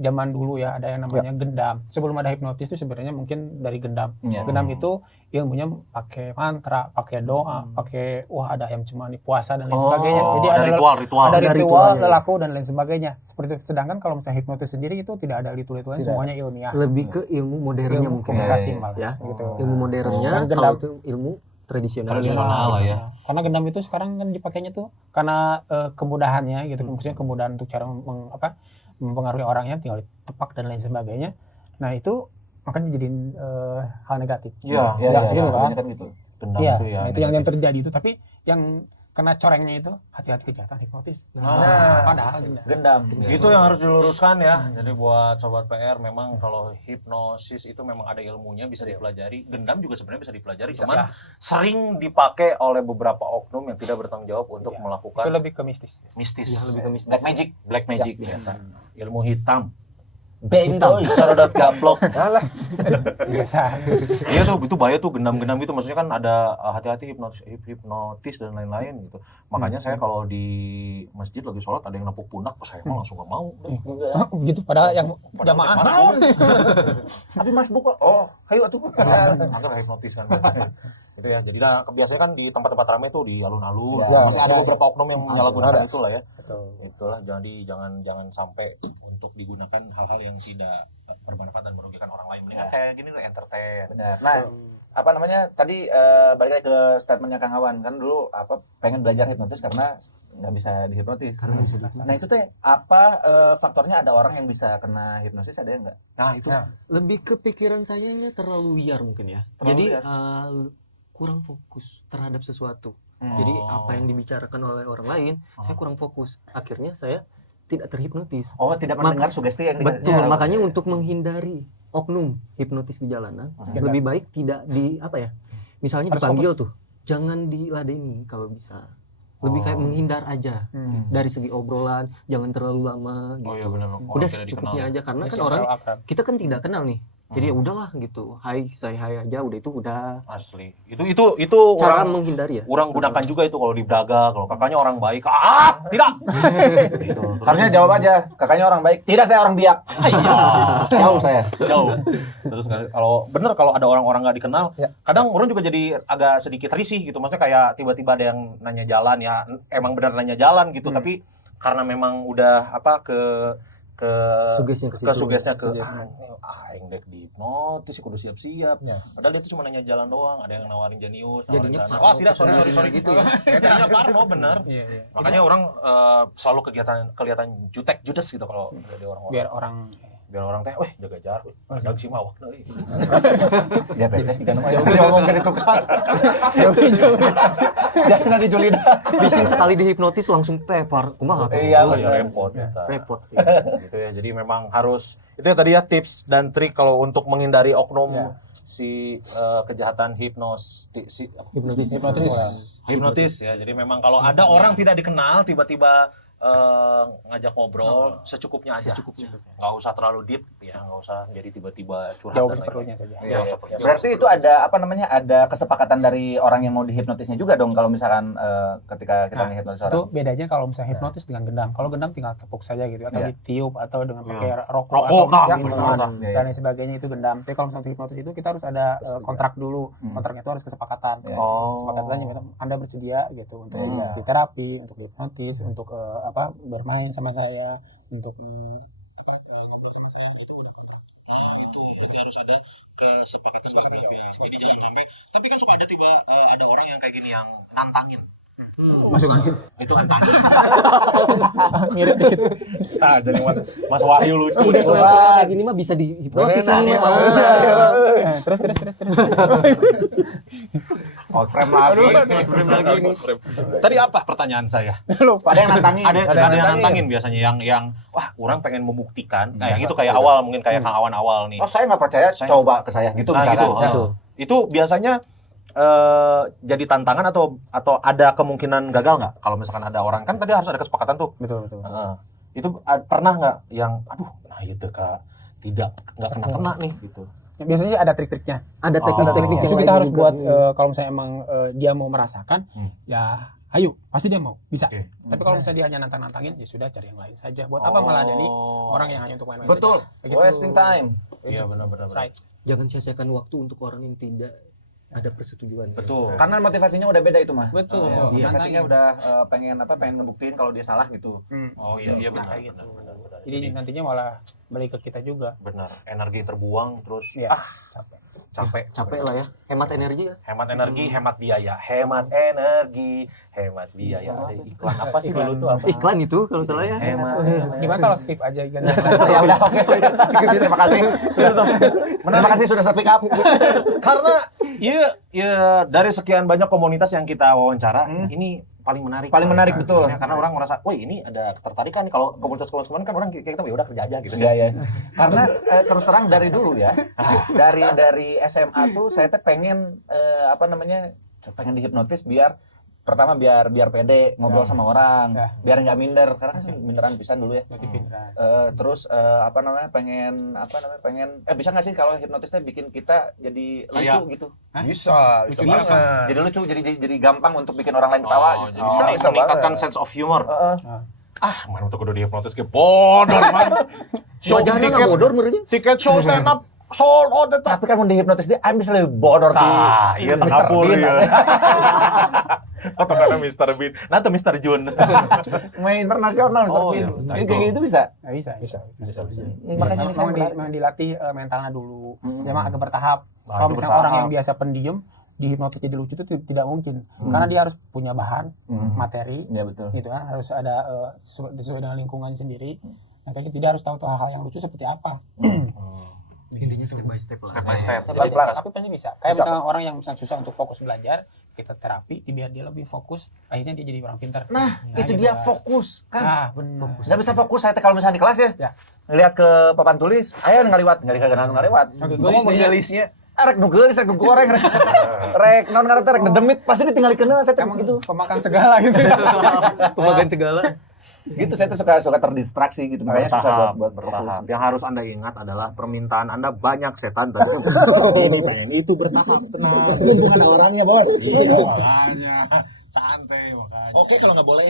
zaman dulu ya, ada yang namanya gendam. Sebelum ada hipnotis itu sebenarnya mungkin dari gendam. Ya. Gendam itu ilmunya pakai mantra, pakai doa, pakai ada ayam cemani, puasa dan lain sebagainya. Jadi ada ritual-ritual. ada Ada ritual, ritualnya. lelaku dan lain sebagainya. Seperti itu. Sedangkan kalau misalnya hipnotis sendiri itu tidak ada ritual-ritualnya, semuanya ilmiah. Lebih ke ilmu modernnya Ilmu mungkin komunikasi ya. malah. Ya. Gitu. Ilmu modernnya Dan kalau gendam- itu ilmu tradisional. Tradisional lah ya. Karena gendam itu sekarang kan dipakainya tuh karena kemudahannya gitu, maksudnya kemudahan untuk cara mempengaruhi orangnya, tinggal ditepak dan lain sebagainya. Nah itu makanya jadi hal negatif. Iya, Ya, gitu kan. kebanyakan gitu. Gendam Iya, itu ya. nah, itu yang terjadi itu. Tapi yang kena corengnya itu hati-hati kejahatan hipnotis. Padahal gendam. Gendam. Itu yang harus diluruskan ya. Jadi buat sobat PR memang kalau hipnosis itu memang ada ilmunya, bisa dipelajari. Gendam juga sebenarnya bisa dipelajari, cuman sering dipakai oleh beberapa oknum yang tidak bertanggung jawab untuk Itu melakukan lebih ke mistis. mistis. Ya, lebih ke mistis. Black magic. Black magic ternyata. Ilmu hitam. Bentol, sarodot gablok. Biasa. Iya tuh, itu bahaya tuh gendam-gendam itu, maksudnya kan ada hati-hati hipnotis dan lain-lain gitu. Makanya saya kalau di masjid lagi sholat ada yang nepuk pundak, saya mah langsung gak mau. Gitu padahal yang jamaah. Tapi Mas buka. Oh, ayo atuh. Agar hipnotis kan. Gitu ya. Jadi biasanya kan di tempat-tempat ramai tuh di alun-alun. Ya, Masih ada beberapa oknum yang menyalahgunakan Ada. itu lah ya. Betul. Itulah, jadi jangan sampai untuk digunakan hal-hal yang tidak bermanfaat dan merugikan orang lain. Mendingan kayak gini lah, entertain. Benar. Nah, apa namanya? Tadi balik lagi ke statementnya Kang Awan, kan dulu pengen belajar hipnotis karena nggak bisa dihipnotis. Nah, itu teh apa faktornya ada orang yang bisa kena hipnosis, ada yang enggak? Nah, itu Lebih ke pikiran saya terlalu liar mungkin ya. Terlalu Jadi liar. kurang fokus terhadap sesuatu. Hmm. Jadi apa yang dibicarakan oleh orang lain, saya kurang fokus. Akhirnya saya tidak terhipnotis. Oh, tidak mendengar sugesti yang Betul, Ya, makanya oke. untuk menghindari oknum hipnotis di jalanan, Hmm. lebih baik tidak misalnya Harus dipanggil tuh, jangan diladeni kalau bisa. Lebih kayak menghindar aja dari segi obrolan, jangan terlalu lama gitu. Oh iya benar. Udah secukupnya aja karena kan orang kita kan tidak kenal nih. Jadi ya udahlah gitu. Hai, saya hai aja, udah itu udah. Asli. Itu Cara orang menghindari ya. orang gunakan juga itu kalau di Braga, kalau kakaknya orang baik. Tidak. Gitu. Terus Harusnya jawab aja, kakaknya orang baik. Tidak, saya orang biak. Jauh saya. jauh. Terus kalau ada orang-orang nggak dikenal, kadang orang juga jadi agak sedikit risih gitu. Maksudnya kayak tiba-tiba ada yang nanya jalan ya, emang benar nanya jalan gitu, tapi karena memang udah Sugesnya ke situ. sugesnya aing dek di hipnotis kudu siap-siap. Padahal dia tuh cuma nanya jalan doang, ada yang nawarin jenius, Jadinya nawarin parno, tidak, sorry gitu ya. Jadinya parno bener. Makanya orang selalu kelihatan judes gitu kalau dari orang-orang. Biar orang teh, jaga jarak, ada si mawak deui. Diabetes juga namanya. Ngomong ke itu kan. Jangan di Julida. Bising sekali dihipnotis langsung tepar. Kumaha tuh? Iya, Oh, benar. ya repot. Repot. Gitu ya. Jadi memang harus itu ya tadi ya tips dan trik kalau untuk menghindari oknum si kejahatan hipnotis ya. Jadi memang kalau ada orang tidak dikenal tiba-tiba ngajak ngobrol secukupnya aja. Nggak usah terlalu deep ya, nggak usah jadi tiba-tiba curhat Jauh dan seperlunya lain-lain. saja. Iya, seperlunya. Berarti itu ada kesepakatan dari orang yang mau dihipnotisnya juga dong kalau misalkan ketika kita menghipnotis Itu orang. bedanya kalau misalnya hipnotis dengan gendam. Kalau gendam tinggal tepuk saja gitu, atau ditiup atau dengan pakai rokok Rokok, atau nah, minuman benar. dan lain sebagainya, itu gendam. Tapi kalau misalnya hipnotis itu kita harus ada kontrak dulu. Kontraknya itu harus kesepakatan. Kesepakatannya gitu, Anda bersedia gitu untuk di terapi, untuk hipnotis, untuk bermain sama saya, untuk ngobrol sama saya, itu udah kontrak. Itu berarti harus ada kesepakatan. Jadi jangan sampai, tapi kan suka ada ada orang yang kayak gini yang nantangin Masuk angin. Itu antangin. Mirip dikit. Jadi Mas Wahyu lucu. Udah kalau yang kayak gini mah bisa dihipnotis ini mah. Terus. Out frame lagi. Tadi apa pertanyaan saya? Lupa. Ada yang nantangin. Ada yang nantangin biasanya yang wah orang pengen membuktikan. Nah, yang itu kayak awal mungkin kayak Kang Awan awal nih. Oh, saya nggak percaya, coba ke saya gitu Nah, misalkan. gitu. Itu biasanya jadi tantangan atau ada kemungkinan gagal nggak? Kalau misalkan ada orang kan tadi harus ada kesepakatan tuh. Betul. Itu pernah nggak yang aduh nah itu Kak nggak kena nih gitu. Biasanya ada trik-triknya. Ada teknik-teknik Justru yang kita lain harus juga. buat kalau misalnya emang dia mau merasakan, ya ayo, pasti dia mau, bisa. Oke. Tapi kalau misalnya dia hanya nantang-nantangin, ya sudah cari yang lain saja. Buat apa meladeni orang yang hanya untuk main-main Betul. saja. Kayak gitu. Wasting time. Iya benar. Right. Jangan sia-siakan waktu untuk orang yang tidak ada persetujuan. Betul. Karena motivasinya udah beda itu mah. Betul. Motivasinya udah pengen ngebuktiin kalau dia salah gitu. Oh iya benar. Kayak gitu. Jadi nantinya malah balik ke kita juga. Benar. Energi terbuang terus Iya. capek. Capek lah ya, hemat energi ya. Hemat energi, hemat biaya. Hemat energi, hemat biaya. Ada iklan apa sih dulu tuh apa? Iklan itu kalau salah ya. Hemat. Gimana kalau skip aja kan? Ya udah oke. Terima kasih. Terima kasih sudah speak up. Karena ya dari sekian banyak komunitas yang kita wawancara, ini paling menarik. Paling menarik, betul. Karena orang merasa, "Wah, ini ada ketertarikan nih kalau komunitas-komunitas kemarin kan orang kita ya udah kerja aja gitu." Iya. Karena terus terang dari dulu ya. Dari SMA tuh saya tuh pengen pengen dihipnotis biar pertama biar pede ngobrol sama orang, biar nggak minder karena kan minderan pisan dulu ya. Terus pengen bisa nggak sih kalau hipnotisnya bikin kita jadi lucu gitu? Bisa banget. Jadi lucu, jadi gampang untuk bikin orang lain ketawa gitu. Bisa meningkatkan sense of humor. Mana untuk kudu dihipnotis ke bodor man. Wajahnya nggak bodor menurutnya. Tiket show stand up sold out eta. Tapi kan mau dihipnotis dia, bisa lebih bodor di Iya Mr. takapur Bean. ya. Atau karena Mr. Bean. Nah, atau Mr. Jun. Main internasional Mr. Oh, Bean. iya. Kayak gitu bisa. Nggak bisa. Makanya ini saya Memang dilatih mentalnya dulu. Memang agak bertahap. Nah, Kalau itu misalnya bertahap. orang yang biasa pendiam dihipnotis jadi lucu itu tidak mungkin. Karena dia harus punya bahan, materi, ya betul. gitu kan. Harus ada sesuai dengan lingkungan sendiri. Makanya dia harus tahu hal-hal yang lucu seperti apa. Intinya step by step lah. Step by step. Tapi pasti bisa. Kayak misalnya orang yang misalnya susah untuk fokus belajar, kita terapi, biar dia lebih fokus, akhirnya dia jadi orang pintar. Nah, itu gitu dia kan. fokus kan. Ah, benar. Nggak bisa fokus saya kalau misalnya di kelas ya. Ngelihat ke papan tulis, ayo ngaliwat Oke, Ngomong menggelisnya. rek nu geulis rek nu goreng rek naon ngaranna rek ngedemit pasti ditinggalikeun saya Emang gitu. pemakan segala gitu. Pembagian segala. Gitu saya tuh suka terdistraksi gitu makanya susah buat berfokus. Bertahap. Yang harus Anda ingat adalah permintaan Anda banyak setan tadi. Ini pengen itu bertahap, tenang. Belum ada orangnya, Bos. Iya, makanya. Santai makanya. Oke, kalau nggak boleh,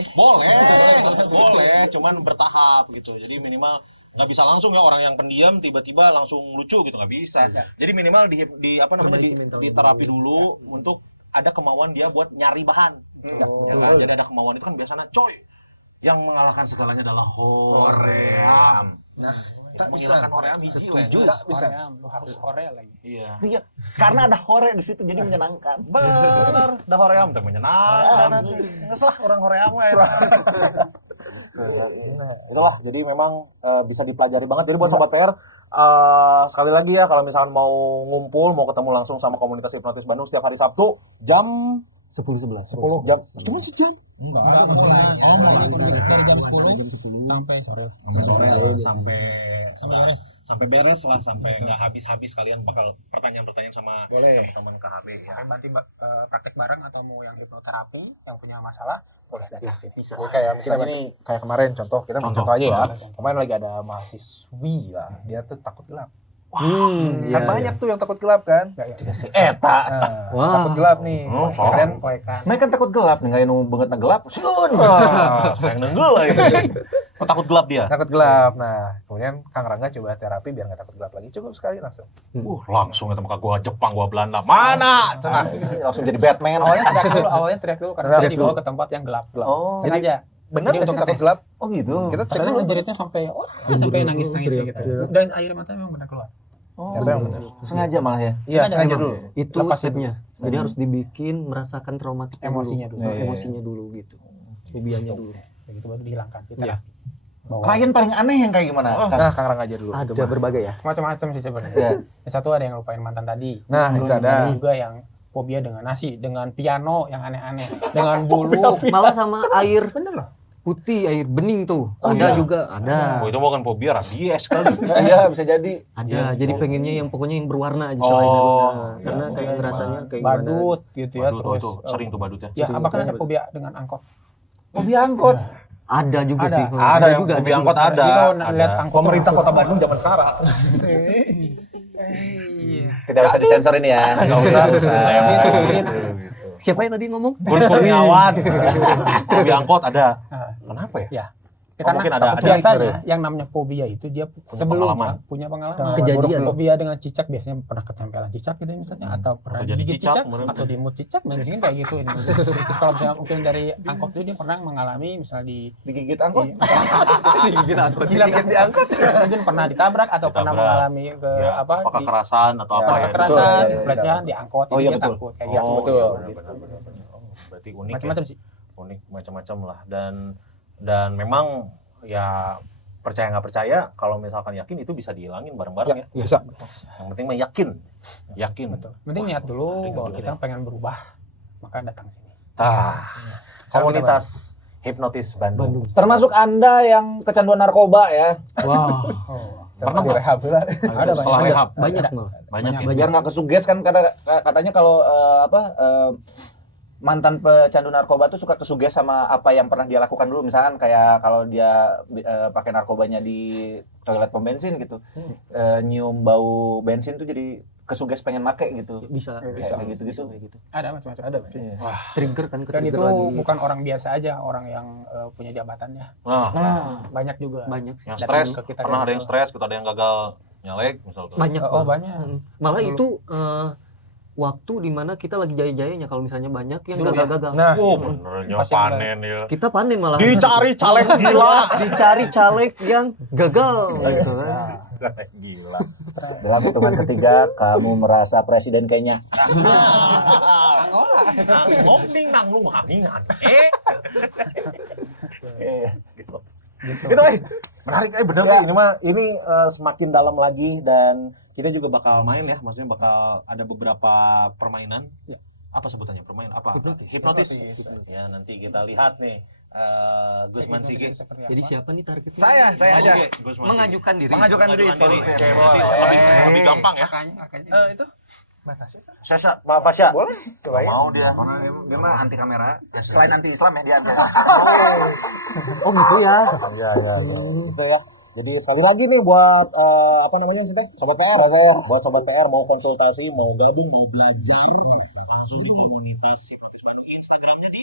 boleh, cuman bertahap gitu. Jadi minimal nggak bisa langsung ya orang yang pendiam tiba-tiba langsung lucu gitu, nggak bisa. Jadi minimal di terapi dulu untuk ada kemauan dia buat nyari bahan. Jadi ada kemauan itu kan biasanya coy. Yang mengalahkan segalanya adalah hoream. Nah, tak menghilangkan hoream hiji lah. Bisa. Lu harus hore lagi. Iya. Iya, karena ada hore di situ jadi menyenangkan. Benar, dah hoream teh menyenangkan. Geus lah orang hoream we. Itulah, jadi memang bisa dipelajari banget. Jadi buat sobat PR, sekali lagi ya kalau misalkan mau ngumpul, mau ketemu langsung sama komunitas hipnotis Bandung setiap hari Sabtu jam 10-11. 10 jam. Cuma sejam. Enggak mulai dari jam 10 sampai sore sampai beres lah, sampai nggak habis kalian bakal pertanyaan-pertanyaan sama teman-teman KHB ya. Kan berarti praktek bareng atau mau yang hipnoterapi yang punya masalah boleh datang sini. Bisa. Kayak misalnya ini kayak kemarin contoh kita contoh aja ya. Kemarin lagi ada mahasiswi lah, dia tuh takut gelap. Kan banyak tuh yang takut gelap kan? Si eta. Takut gelap nih. Kalian Mereka kan takut gelap, nih nu beungeutna gelap. Sun. Sayang nenggel lah itu. Oh, takut gelap dia. takut gelap. Nah, kemudian Kang Rangga coba terapi biar nggak takut gelap lagi. Cukup sekali langsung. Langsung itu muka gua Jepang, gua Belanda. Mana? Cenah. Langsung jadi Batman. Awalnya teriak dulu karena dia dibawa ke tempat yang gelap. Oh, Jadi aja. Bener nggak sih takut gelap? oh gitu. Kita cek Padahal dulu. ngejeritnya sampai nangis gitu. Dan air matanya memang benar keluar. Ternyata yang benar. Sengaja malah ya. Iya, sengaja dulu. Itu Lepas stepnya. Jadi harus dibikin merasakan traumatik Emosinya dulu. Emosinya dulu gitu. Fobianya dulu. Begitu baru dihilangkan. Kita Iya. bawa Klien paling aneh yang kayak gimana? Kang? Nah, Kang Rang aja dulu. Ada berbagai ya. macam-macam sih sebenarnya. Iya. Yang satu ada yang lupain mantan tadi. Nah, Terus itu ada. juga yang fobia dengan nasi, dengan piano yang aneh-aneh, dengan bulu. Malah sama air Bener loh. putih, air bening tuh. Oh, Ada iya. juga, ada. Oh, itu bukan fobia, rabies kali. Iya, bisa jadi. Ada. Jadi pengennya yang pokoknya yang berwarna aja selain karena Iya, kayak iya, ngerasanya kayak gimana. Badut gitu ya, Badut, terus tuh, sering tuh badut ya. ya bahkan ada fobia dengan angkot. Mobil angkot. Ada juga Ada. sih. Ada yang juga, fobia angkot ada. Jadi kalau lihat Ada. angkot Pemerintah Kota Bandung zaman sekarang. Tidak usah disensor ini ya. Enggak usah. Gitu. Siapa yang tadi ngomong? Gun Kurniawan. Fobia angkot ada. Nah, Kenapa ya? ya. Oh, mungkin ada Biasanya yang namanya fobia itu dia sebelumnya pengalaman. punya pengalaman. Kejadian. Fobia dengan cicak biasanya pernah ketempelan cicak gitu misalnya atau pernah Atau jadi digigit cicak, cicak kemarin. atau dimut cicak mungkin kayak gitu. Terus kalau misalnya mungkin dari angkot itu dia pernah mengalami misalnya Digigit angkot. digigit angkot. Digigit di angkot. Mungkin pernah ditabrak atau pernah Ditabrak. mengalami ke Ya, apa apakah di kekerasan atau apa ya? kekerasan, betul. pelecehan di angkot Oh, jadi iya, dia betul. takut kayak Iya, gitu. betul. Benar. Oh, berarti unik Macam-macam ya. sih. Unik macam-macam lah dan memang ya percaya nggak percaya kalau misalkan yakin itu bisa dihilangin bareng-bareng ya. Bisa. Yang penting mah yakin. Betul. Penting niat dulu Ada bahwa gitu kita pengen berubah, maka datang sini. Komunitas hipnotis Bandung. Termasuk Anda yang kecanduan narkoba ya. Wow. Pernah nggak? direhab lah. Ada Setelah banyak. rehab Banyak malah. banyak ya. Biar nggak kesuges kan katanya kalau mantan pecandu narkoba tuh suka kesuges sama apa yang pernah dia lakukan dulu. Misalkan kayak kalau dia pakai narkobanya di toilet pom bensin gitu, nyium bau bensin tuh jadi kesuges pengen make gitu. Bisa. Kayak gitu-gitu. Ada macam-macam. Ada. Trigger kan Dan ke-trigger itu lagi. bukan orang biasa aja, orang yang punya jabatannya. Nah, Banyak juga. Banyak sih. yang Datang stres ke kita pernah kayak ada yang gitu. stres, kita ada yang gagal nyalek misalnya. Banyak. Oh, Bang. banyak. Malah Dulu. itu waktu dimana kita lagi jaya-jayanya kalau misalnya banyak yang Dulu ya? gagal-gagal. Nah, Oh, benernya Pasti panen ya. Kita panen malah. Dicari caleg gila. Dicari caleg yang gagal gitu kan. Gila. Dalam hitungan ketiga kamu merasa presiden kayaknya. Ngomong nang lu hangingan. Gitu. Gitu, menarik, bener nih. Ini mah semakin dalam lagi dan kita juga bakal main ya, maksudnya bakal ada beberapa permainan. Apa sebutannya permainan? Apa? Hipnotis. Ya nanti kita lihat nih. Gusman Sige. Jadi siapa nih targetnya? Saya aja. Oke, Gusman Sige. Mengajukan diri. Mengajukan diri. Oke, Oke, lebih gampang ya. itu Sesa, Pak Fasya. boleh. Coba ya. Mau dia, dia mah anti kamera. Selain anti Islam ya dia anti. Oh gitu ya. Iya, iya. Gitu ya. Jadi sekali lagi nih buat apa namanya kita? Sobat PR. Buat sobat PR mau konsultasi, mau gabung, mau belajar, Langsung di komunitas Hipnotis Bandung. Instagramnya di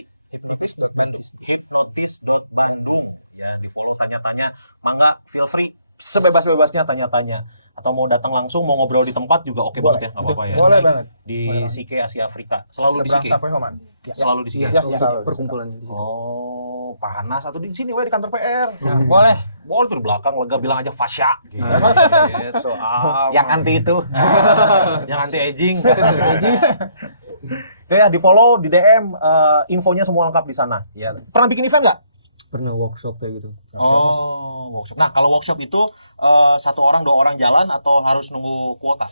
hipnotis.bandung. Ya, di follow tanya-tanya. Mangga, feel free. Sebebas-bebasnya tanya-tanya. Atau mau datang langsung, mau ngobrol di tempat juga oke banget ya, nggak apa-apa ya. Boleh banget. Di Sike Asia Afrika. Selalu di Seberang Sike. Sapoe Homan. Selalu di Sike. Iya, selalu. perkumpulan. Oh, panas atau di sini di kantor PR. Boleh. Boleh tuh di belakang lega bilang aja Fasya. Gitu. Yang anti itu. Yang anti aging. Itu ya di follow, di DM, infonya semua lengkap di sana. Ya. Pernah bikin event nggak? Pernah workshop kayak gitu. Oh, workshop. Nah, kalau workshop itu 1 orang 2 orang jalan atau harus nunggu kuota?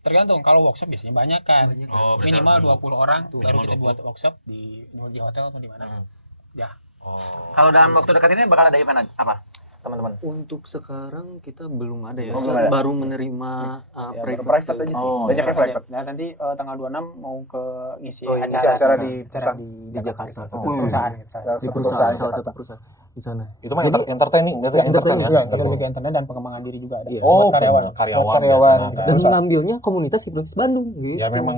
Tergantung, kalau workshop biasanya banyak kan. Oh, benar. Minimal 20 orang baru Minimal kita 20. buat workshop di hotel atau di mana. Ya. Oh. Kalau dalam waktu dekat ini bakal ada event apa? Teman-teman. Untuk sekarang kita belum ada ya. Oh, belum ada. Baru menerima private aja sih. Oh, Banyak yang private. Nah, nanti tanggal 26 mau ke ngisi Oh, iya, acara, acara di acara perusahaan. di Jakarta. perusahaan. Di perusahaan, salah satu perusahaan di sana. Itu mah Jadi- entertaining, berarti entertain ya. Iya, kita lebih ke internet dan pengembangan diri juga ada. Oh, Buat karyawan. karyawan. Karyawan. biasanya. Dan ngambilnya komunitas hipnotis Bandung gitu. Ya memang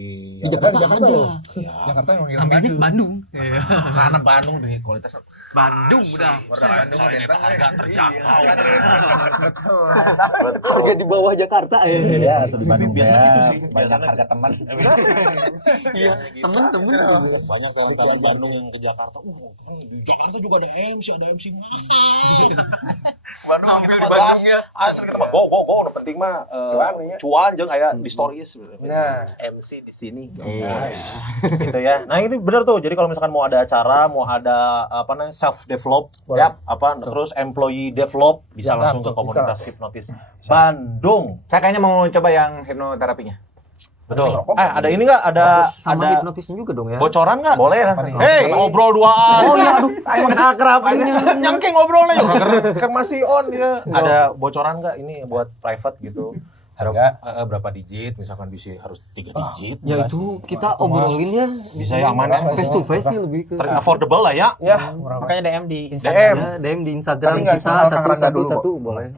di Jakarta Jakarta ada. loh. Jakarta emang hilang Namanya Bandung. karena Bandung nih kualitas Bandung udah. Soalnya itu harga terjangkau. Harga di bawah Jakarta ya. Iya, atau di Bandung biasanya gitu sih. banyak Biasanya harga teman. Iya, temen-temen. Banyak kawan-kawan Bandung yang ke Jakarta. Di Jakarta juga ada MC Bandung gitu bahasnya asli kita mah go udah penting mah cuan jeung aya di stories MC di sini gitu ya. Nah ini benar tuh, jadi kalau misalkan mau ada acara, mau ada apa namanya self develop terus employee develop bisa langsung ke komunitas hipnotis Bandung. Saya kayaknya mau coba yang hipnoterapinya. Betul. Ada ini nggak ada Sama hipnotisnya juga dong ya. bocoran nggak? Boleh lah. Hei, ngobrol duaan. Oh iya, aduh, Emang akrab ini. Nyangking ngobrolnya yuk. Kan masih on ya. Ada bocoran nggak ini buat private gitu? Berapa digit? Misalkan bisa harus 3 digit. Ya itu kita obrolinnya Bisa ya aman ya. face to face sih lebih ke Affordable lah ya. Ya, Makanya DM di Instagram. ya, DM di Instagram Tapi nggak bisa semahal Kang Rangga dulu, satu boleh.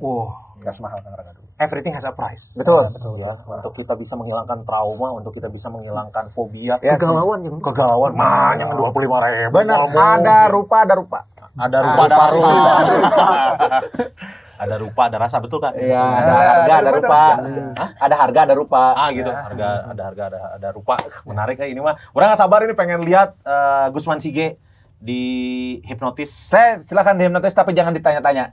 nggak semahal Kang Rangga dulu. Everything has a price. Betul. Ya, untuk kita bisa menghilangkan trauma, untuk kita bisa menghilangkan fobia, Kegalauan yang kegalauan, yang 25.000. Benar, ada rupa. Ada rupa, ada rasa. Ada rupa, ada rasa, betul Kak? Iya, ada harga, ada rupa. Ada harga, ada rupa. Gitu. Ada rupa. Menarik ya ini mah. Udah nggak sabar ini pengen lihat Gusman Sige di hipnotis. Saya silakan dihipnotis tapi jangan ditanya-tanya.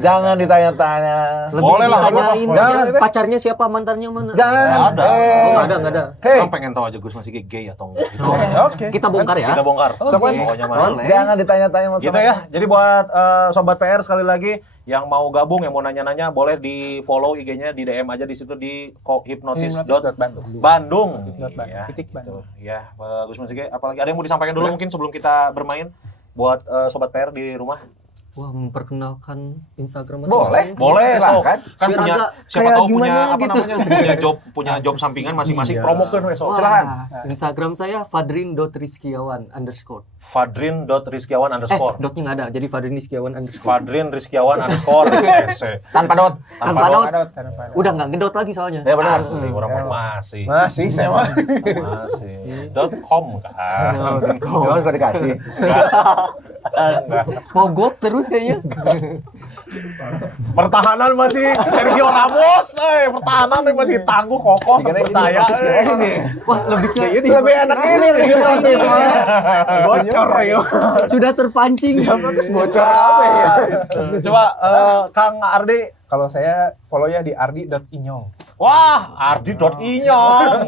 Jangan ditanya-tanya. lebih Boleh lah, ditanyain jangan. pacarnya siapa, mantannya mana. Jangan. Ada. Nggak ada. Hei, Orang pengen tahu aja Gusman Sige gay atau enggak. Gitu. Oke. Kita bongkar ya. Kita bongkar. Pokoknya mah. jangan ditanya-tanya Gitu masalah. ya. Jadi buat sobat PR sekali lagi yang mau gabung, yang mau nanya-nanya boleh di follow IG-nya, di DM aja di situ di hipnotis.bandung. Bandung. Iya, Titik Bandung. ya, Gusman Sige, apalagi ada yang mau disampaikan dulu mungkin sebelum kita bermain buat sobat PR di rumah? Wah, memperkenalkan Instagram Boleh. masing-masing. Boleh, so. Silakan. Kan Biar punya agak siapa kayak tahu punya gimana apa gitu. namanya? punya job sampingan masing-masing Iya. promokeun we, so. Wah, Silakan. Instagram saya fadrin.rizkiawan_. Fadrin.rizkiawan_. Dotnya nggak ada, jadi Fadrin Rizkiawan_. Fadrin Rizkiawan_. Tanpa dot. Tanpa dot. Tanpa dot. Udah nggak ngedot lagi soalnya. Ya benar. Masih orang masih. Masih saya mah. Masih. .com kan. Kalau suka dikasih. Mogok terus kayaknya. Pertahanan masih Sergio Ramos, pertahanan masih tangguh, kokoh, percaya. Wah, lebih ke Lebih enak ini. Bocor ya. sudah terpancing. Bocor apa ya? Coba Kang Ardi. Kalau saya follow ya di ardi.inyong. Wah, ardi.inyong.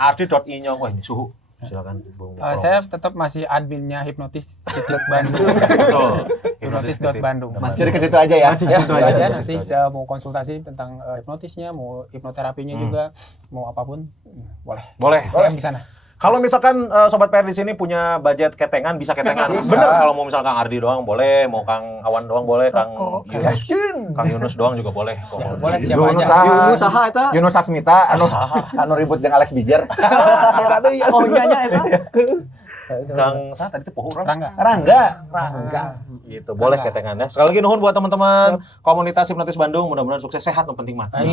Ardi.inyong. Wah, ini suhu. Silakan Bung. Saya tetap masih adminnya hipnotis Bandung. Betul. Hipnotis.bandung. Jadi ke situ aja ya. Masih ke situ aja. aja nanti mau konsultasi tentang hipnotisnya, mau hipnoterapinya juga, mau apapun boleh. Boleh. Boleh di sana. Kalau misalkan sobat PR di sini punya budget ketengan, bisa ketengan. Bisa. Bener, kalau mau misal Kang Ardi doang boleh, mau Kang Awan doang boleh, Kang Yunus doang juga boleh. Boleh siapa Yunus aja. Yunus saha eta? Yunus Asmita anu ribut dengan Alex Bijer. Oh iya nya eta. Kang saya tadi itu pohon Rangga. Rangga. gitu. Boleh ketengan ya. Sekali lagi nuhun buat teman-teman komunitas hipnotis Bandung, mudah-mudahan sukses, sehat yang penting mah. Dan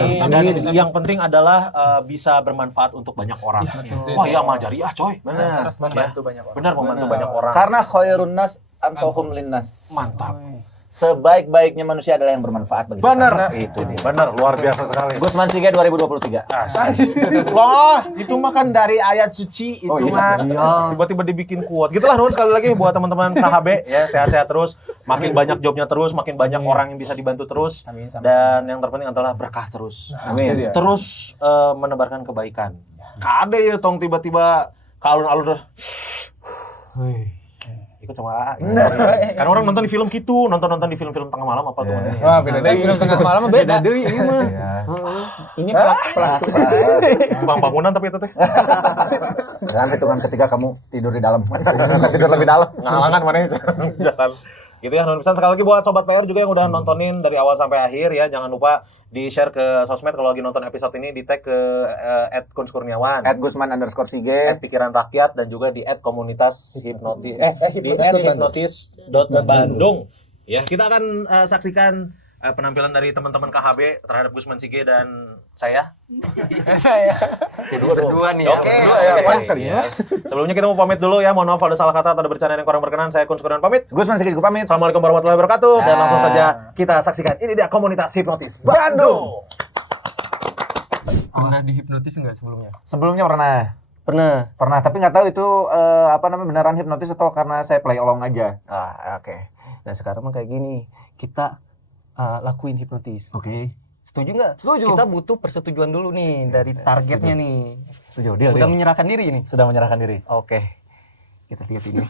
yang penting adalah bisa bermanfaat untuk banyak orang. Wah, iya amal jariah coy. Benar. Membantu banyak orang. Benar membantu banyak orang. Karena khairun nas anfa'uhum linnas. Mantap. Sebaik-baiknya manusia adalah yang bermanfaat bagi Benar. sesama. Itu dia. Benar, luar biasa sekali. Gusman Sige 2023. Wah, itu mah kan dari ayat suci itu Oh, iya. mah. Tiba-tiba dibikin kuat. Gitulah nuhun sekali lagi buat teman-teman KHB ya, sehat-sehat terus, makin banyak jobnya terus, makin banyak orang yang bisa dibantu terus. Amin, sama-sama. Dan yang terpenting adalah berkah terus. Amin. Terus menebarkan kebaikan. Kade ya tong tiba-tiba ke alun-alun terus. Ikut sama AA. Karena orang nonton di film gitu, nonton di film-film tengah malam apa tuh. Wah, beda deh. Film tengah malam beda. Deui ini mah. Ini pelaku. Bang bangunan tapi itu teh. Dan hitungan ketika kamu tidur di dalam. Tidur lebih dalam. Ngalangan mana itu. Jangan. Gitu ya, non sekali lagi buat sobat PR juga yang udah nontonin dari awal sampai akhir ya, jangan lupa di-share ke sosmed kalau lagi nonton episode ini, di-tag ke @kunskurniawan, @gusman_sige, @pikiran rakyat, dan juga di @komunitas hipnotis di @hipnotis.bandung. Ya, kita akan saksikan penampilan dari teman-teman KHB terhadap Gusman Sige dan saya. Berdua nih ya. Oke. Mantap ya. Sebelumnya kita mau pamit dulu ya. Mohon maaf kalau ada salah kata atau ada bercanda yang kurang berkenan. Saya Kun Skurniawan pamit. Gusman Sige juga pamit. Assalamualaikum warahmatullahi wabarakatuh. Dan Nah. langsung saja kita saksikan. Ini dia komunitas hipnotis Bandung. Pernah dihipnotis enggak sebelumnya? Sebelumnya Pernah. pernah, tapi nggak tahu itu beneran hipnotis atau karena saya play along aja. Oke. Nah sekarang mah kayak gini, kita lakuin hipnotis. Oke. Setuju nggak? Setuju. Kita butuh persetujuan dulu nih dari targetnya nih. Setuju. Deal. Udah menyerahkan diri ini. Sudah menyerahkan diri. Oke. Kita lihat ini.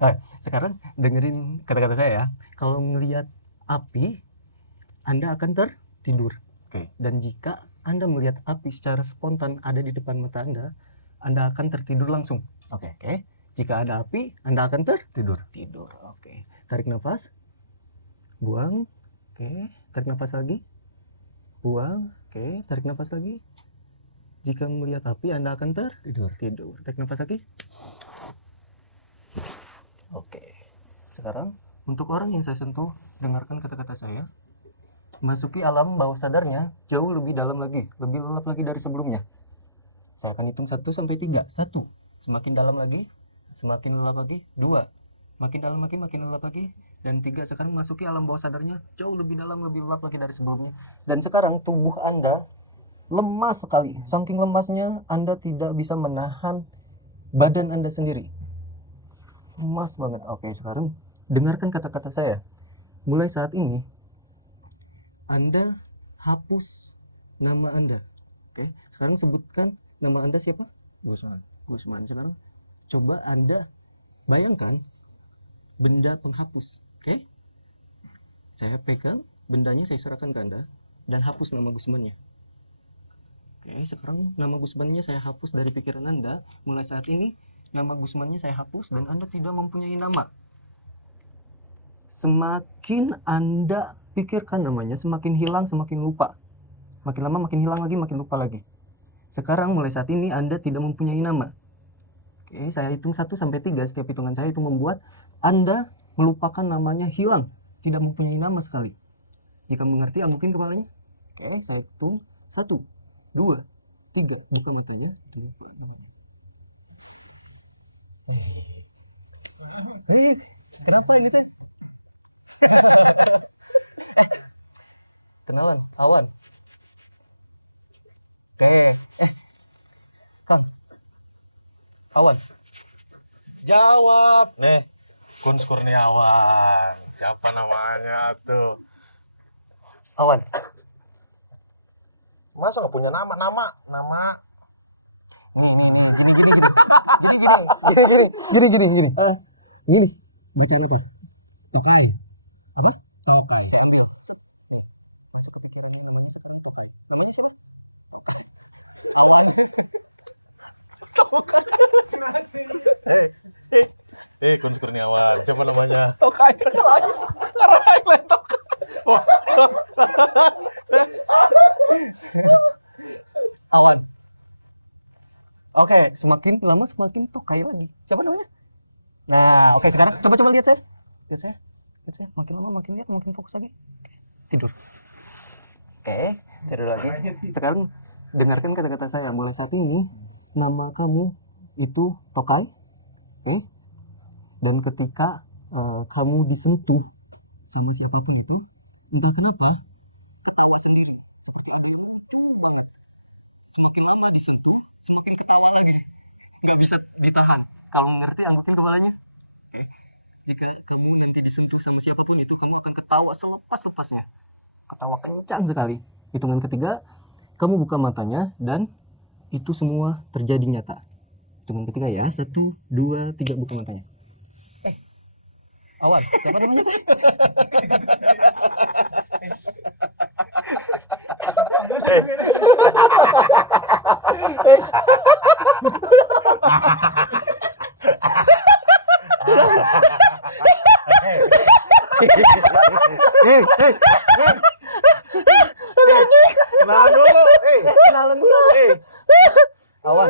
Nah, sekarang dengerin kata-kata saya ya. Kalau ngelihat api, Anda akan tertidur. Oke. Dan jika Anda melihat api secara spontan ada di depan mata Anda akan tertidur langsung. Oke. Oke. Jika ada api, Anda akan Tidur. tertidur. Oke. Tarik nafas. Buang. Oke. Tarik nafas lagi. Buang. Oke. Tarik nafas lagi. Jika melihat api, Anda akan tertidur. Tarik nafas lagi. Oke. Sekarang untuk orang yang saya sentuh, dengarkan kata-kata saya. Masuki alam bawah sadarnya jauh lebih dalam lagi, lebih lelap lagi dari sebelumnya. Saya akan hitung 1 sampai 3. 1. Semakin dalam lagi, semakin lelap lagi. 2. Makin dalam lagi, makin lelap lagi. Dan 3, sekarang masuki alam bawah sadarnya jauh lebih dalam, lebih lelap lagi dari sebelumnya. Dan sekarang tubuh Anda lemas sekali. Saking lemasnya Anda tidak bisa menahan badan Anda sendiri. Lemas banget. Oke, sekarang dengarkan kata-kata saya. Mulai saat ini Anda hapus nama Anda. Oke, sekarang sebutkan nama Anda siapa? Gusman. Sekarang coba Anda bayangkan benda penghapus. Oke? Saya pegang bendanya, saya serahkan ke Anda dan hapus nama Gusmannya. Oke, sekarang nama Gusmannya saya hapus dari pikiran Anda. Mulai saat ini nama Gusmannya saya hapus dan Anda tidak mempunyai nama. Semakin Anda pikirkan namanya, semakin hilang, semakin lupa. Makin lama makin hilang lagi, makin lupa lagi. Sekarang mulai saat ini Anda tidak mempunyai nama. Oke, saya hitung 1 sampai 3. Setiap hitungan saya itu membuat Anda melupakan namanya, hilang, tidak mempunyai nama sekali. Jika mengerti, anggukin kepalanya. Oke, saya hitung 1, 2, 3. Buka matinya. Kenapa ini teh? Kenalan, Awan. Kang. Awan. Jawab. Nih, Kun Skurniawan. Siapa namanya tuh? Awan. Masa nggak punya nama? Gini. Ini. Betul. Ngapain? Apa? Ngapain? Oke, semakin lama semakin tuh kaya lagi. Siapa namanya? Nah, oke, sekarang coba lihat saya. Lihat saya. Makin lama makin lihat, makin fokus lagi. Tidur. Oke, tidur lagi. Sekarang dengarkan kata-kata saya. Mulai saat ini nama kamu itu Tokal. Oke. Dan ketika kamu disentuh sama siapapun itu, entah kenapa ketawa sendiri. Seperti apa? Banget. Semakin lama disentuh, semakin ketawa lagi. Nggak bisa ditahan. Kalau ngerti, anggukin kepalanya. Oke. Jika kamu nanti disentuh sama siapapun itu, kamu akan ketawa selepas-lepasnya. Ketawa kencang sekali. Hitungan ketiga, kamu buka matanya dan itu semua terjadi nyata. Hitungan ketiga ya, 1, 2, 3, buka matanya. Awan, siapa namanya? Kenalan dulu. Awan.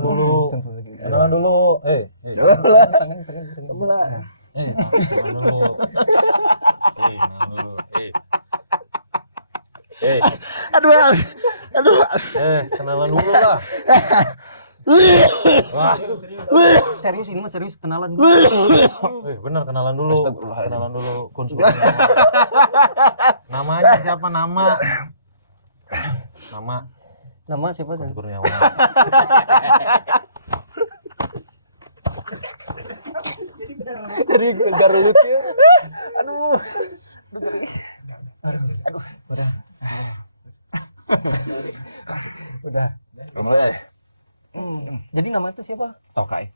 Kenalan dulu. Kenalan dulu. Tangan. Kenalan. Kenalan dulu. Kenalan dulu lah. Wah, Serius ini mah serius kenalan. bener kenalan dulu. Kenalan dulu konsultan. Namanya siapa nama? Nama siapa sih? Mas Kurniawan. Dari gara lucu. Udah. Jadi nama itu siapa? Tokai.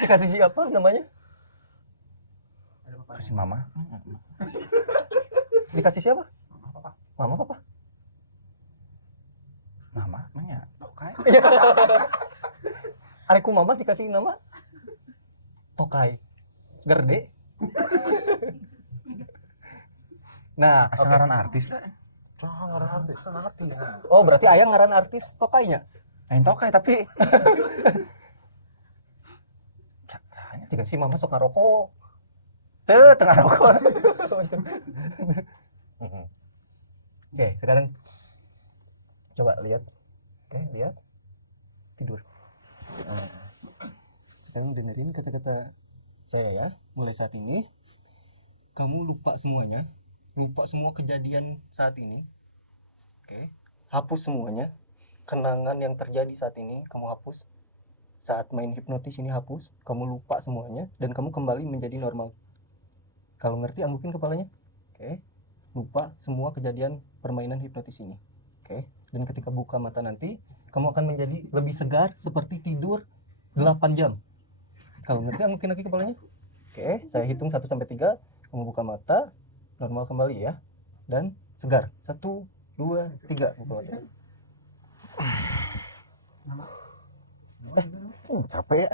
Dikasih siapa namanya? Kasih mama. Dikasih siapa? Mama papa? Mama, namanya Tokai. Areku mama dikasih nama Tokai. Gerde. Nah, Asal oke. ngaran artis lah. Oh, berarti ayah ngaran artis Tokainya. Lain Tokai tapi Dikasih mama sok ngarokok. tengah rokok. Oke, sekarang coba lihat. Oke, lihat. Tidur. Sekarang dengerin kata-kata saya ya. Mulai saat ini kamu lupa semuanya. Lupa semua kejadian saat ini. Oke. Hapus semuanya. Kenangan yang terjadi saat ini kamu hapus. Saat main hipnotis ini hapus. Kamu lupa semuanya dan kamu kembali menjadi normal. Kalau ngerti anggukin kepalanya. Oke. Lupa semua kejadian permainan hipnotis ini. Oke. Dan ketika buka mata nanti, kamu akan menjadi lebih segar seperti tidur 8 jam. Kalau ngerti anggukin lagi kepalanya. Oke, saya hitung 1 sampai 3. Kamu buka mata, normal kembali ya. Dan segar. 1, 2, 3 buka mata. Capek ya.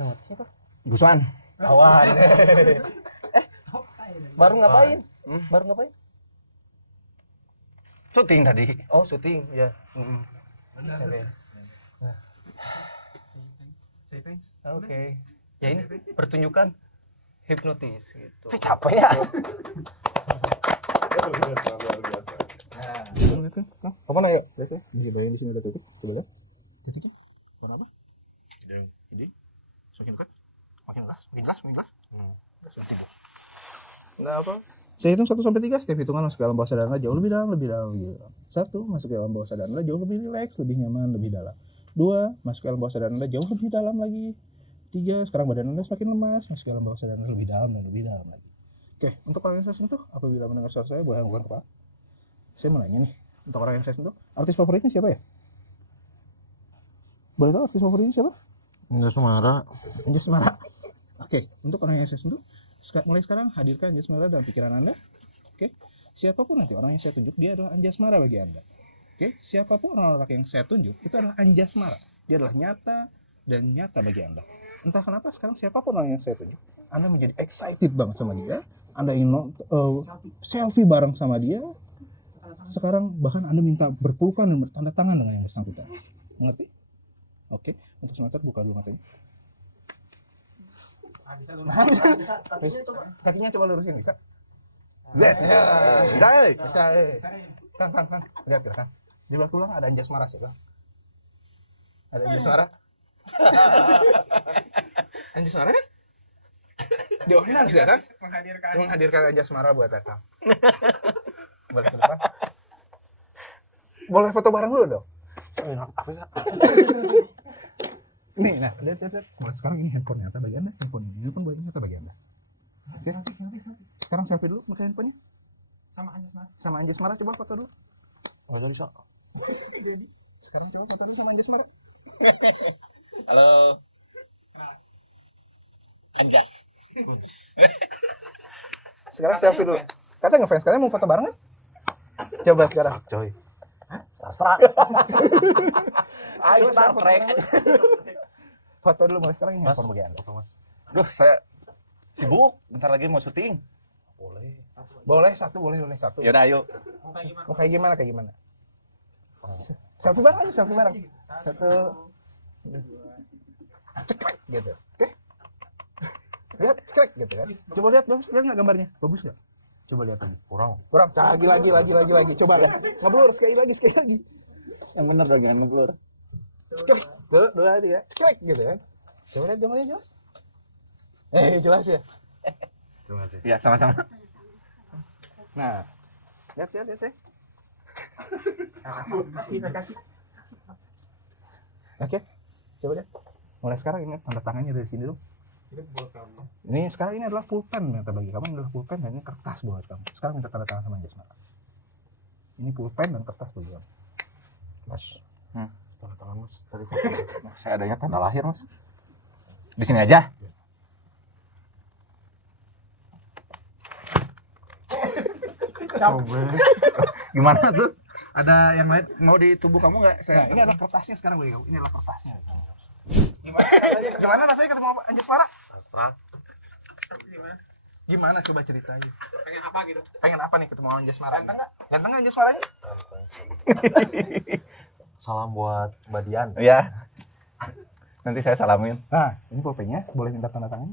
Nama siapa? Gusuan. Awan. Baru ngapain? Baru ngapain? Syuting tadi. Oh, syuting ya. Oke. Ya ini pertunjukan hipnotis gitu. Capek ya. Apa nih yuk? Biasa. Bisa bayangin di sini udah tutup. Coba lihat. Semakin dekat, makin keras. Sudah tidur. Enggak apa. Saya hitung 1 sampai 3, setiap hitungan masuk ke alam bawah sadar Anda jauh lebih dalam gitu. 1, masuk ke alam bawah sadar Anda jauh lebih rileks, lebih nyaman, lebih dalam. 2, masuk ke alam bawah sadar Anda jauh lebih dalam lagi. 3, sekarang badan Anda semakin lemas, masuk ke alam bawah sadar Anda lebih dalam dan lebih dalam lagi. Oke, untuk orang yang saya sentuh, apabila mendengar suara saya, boleh anggukan kepala. Saya mau nanya nih, untuk orang yang saya sentuh, artis favoritnya siapa ya? Boleh tahu artis favoritnya siapa? Anjasmara. Anjasmara. Oke, untuk orang yang saya sentuh, mulai sekarang hadirkan Anjasmara dalam pikiran Anda. Oke, siapapun nanti orang yang saya tunjuk, dia adalah Anjasmara bagi Anda. Oke, siapapun orang-orang yang saya tunjuk, itu adalah Anjasmara. Dia adalah nyata dan nyata bagi Anda. Entah kenapa sekarang siapapun orang yang saya tunjuk, Anda menjadi excited banget sama dia. Anda ingin selfie bareng sama dia. Sekarang bahkan Anda minta berpelukan dan bertanda tangan dengan yang bersangkutan. Mengerti? Oke, untuk sebentar buka dulu matanya. Nah, bisa. Kakinya coba lurusin, bisa? Bisa. Bisa. Kang. Lihat Kang. Di belakang ada Anjasmara sih, Kang. Ada Anjasmara. Anjasmara kan? Di Ohinan sih, kan? Menghadirkan Anjasmara buat Kang. Boleh ke depan? Boleh foto bareng dulu dong? Apa sih? Nih, nah, lihat. Mulai sekarang ini handphone nyata bagi Anda, handphone nyata bagi Anda. Oke. Sekarang selfie dulu pakai handphonenya. Sama Anjasmara coba foto dulu. Oh, jadi so. Sekarang coba foto dulu sama Anjasmara. Halo. Anjas. Sekarang selfie dulu. Kata ngefans, kalian mau foto bareng kan? Coba sekarang. Coy. Starstruck. Ayo Star Trek. Foto dulu mulai sekarang ini Mas. handphone bagi Anda. Duh, saya sibuk. Bentar lagi mau syuting. Boleh satu. Yaudah, ayo. Mau kayak gimana? Selfie bareng aja, selfie bareng. 1 cekrek gitu. Oke. Lihat cekrek gitu kan. Coba lihat enggak gambarnya? Bagus enggak? Coba lihat lagi. Kurang. Lagi. Coba lihat. Ngeblur sekali lagi. Yang benar dong, jangan ngeblur. Cekrek. Dua ya. Cekrek gitu kan. Coba lihat gambarnya jelas. Jelas ya. Terima kasih. Ya, sama-sama. Nah. Lihat. Kasih. Oke. Coba lihat. Mulai sekarang ingat tanda tangannya dari sini dong. Ini sekarang ini adalah pulpen ternyata bagi kamu, ini adalah pulpen dan ini kertas buat kamu. Sekarang minta tanda tangan sama Anjasmara. Ini pulpen dan kertas bagi kamu. Mas. Tanda tangan Mas. Tadi Saya adanya tanda lahir, Mas. Di sini aja. Gimana tuh? ada yang lain mau di tubuh kamu nggak? Nah, ini adalah kertasnya sekarang bagi kamu. Ini adalah kertasnya. Gimana rasanya ketemu Anjasmara? Gimana coba ceritanya? Pengen apa gitu? Pengen apa nih ketemu Anjasmara? Ganteng nggak? Ganteng nggak Anjasmaranya? Salam buat Mbak Dian. Ya. Nanti saya salamin. Nah, ini pulpennya. Boleh minta tanda tangan?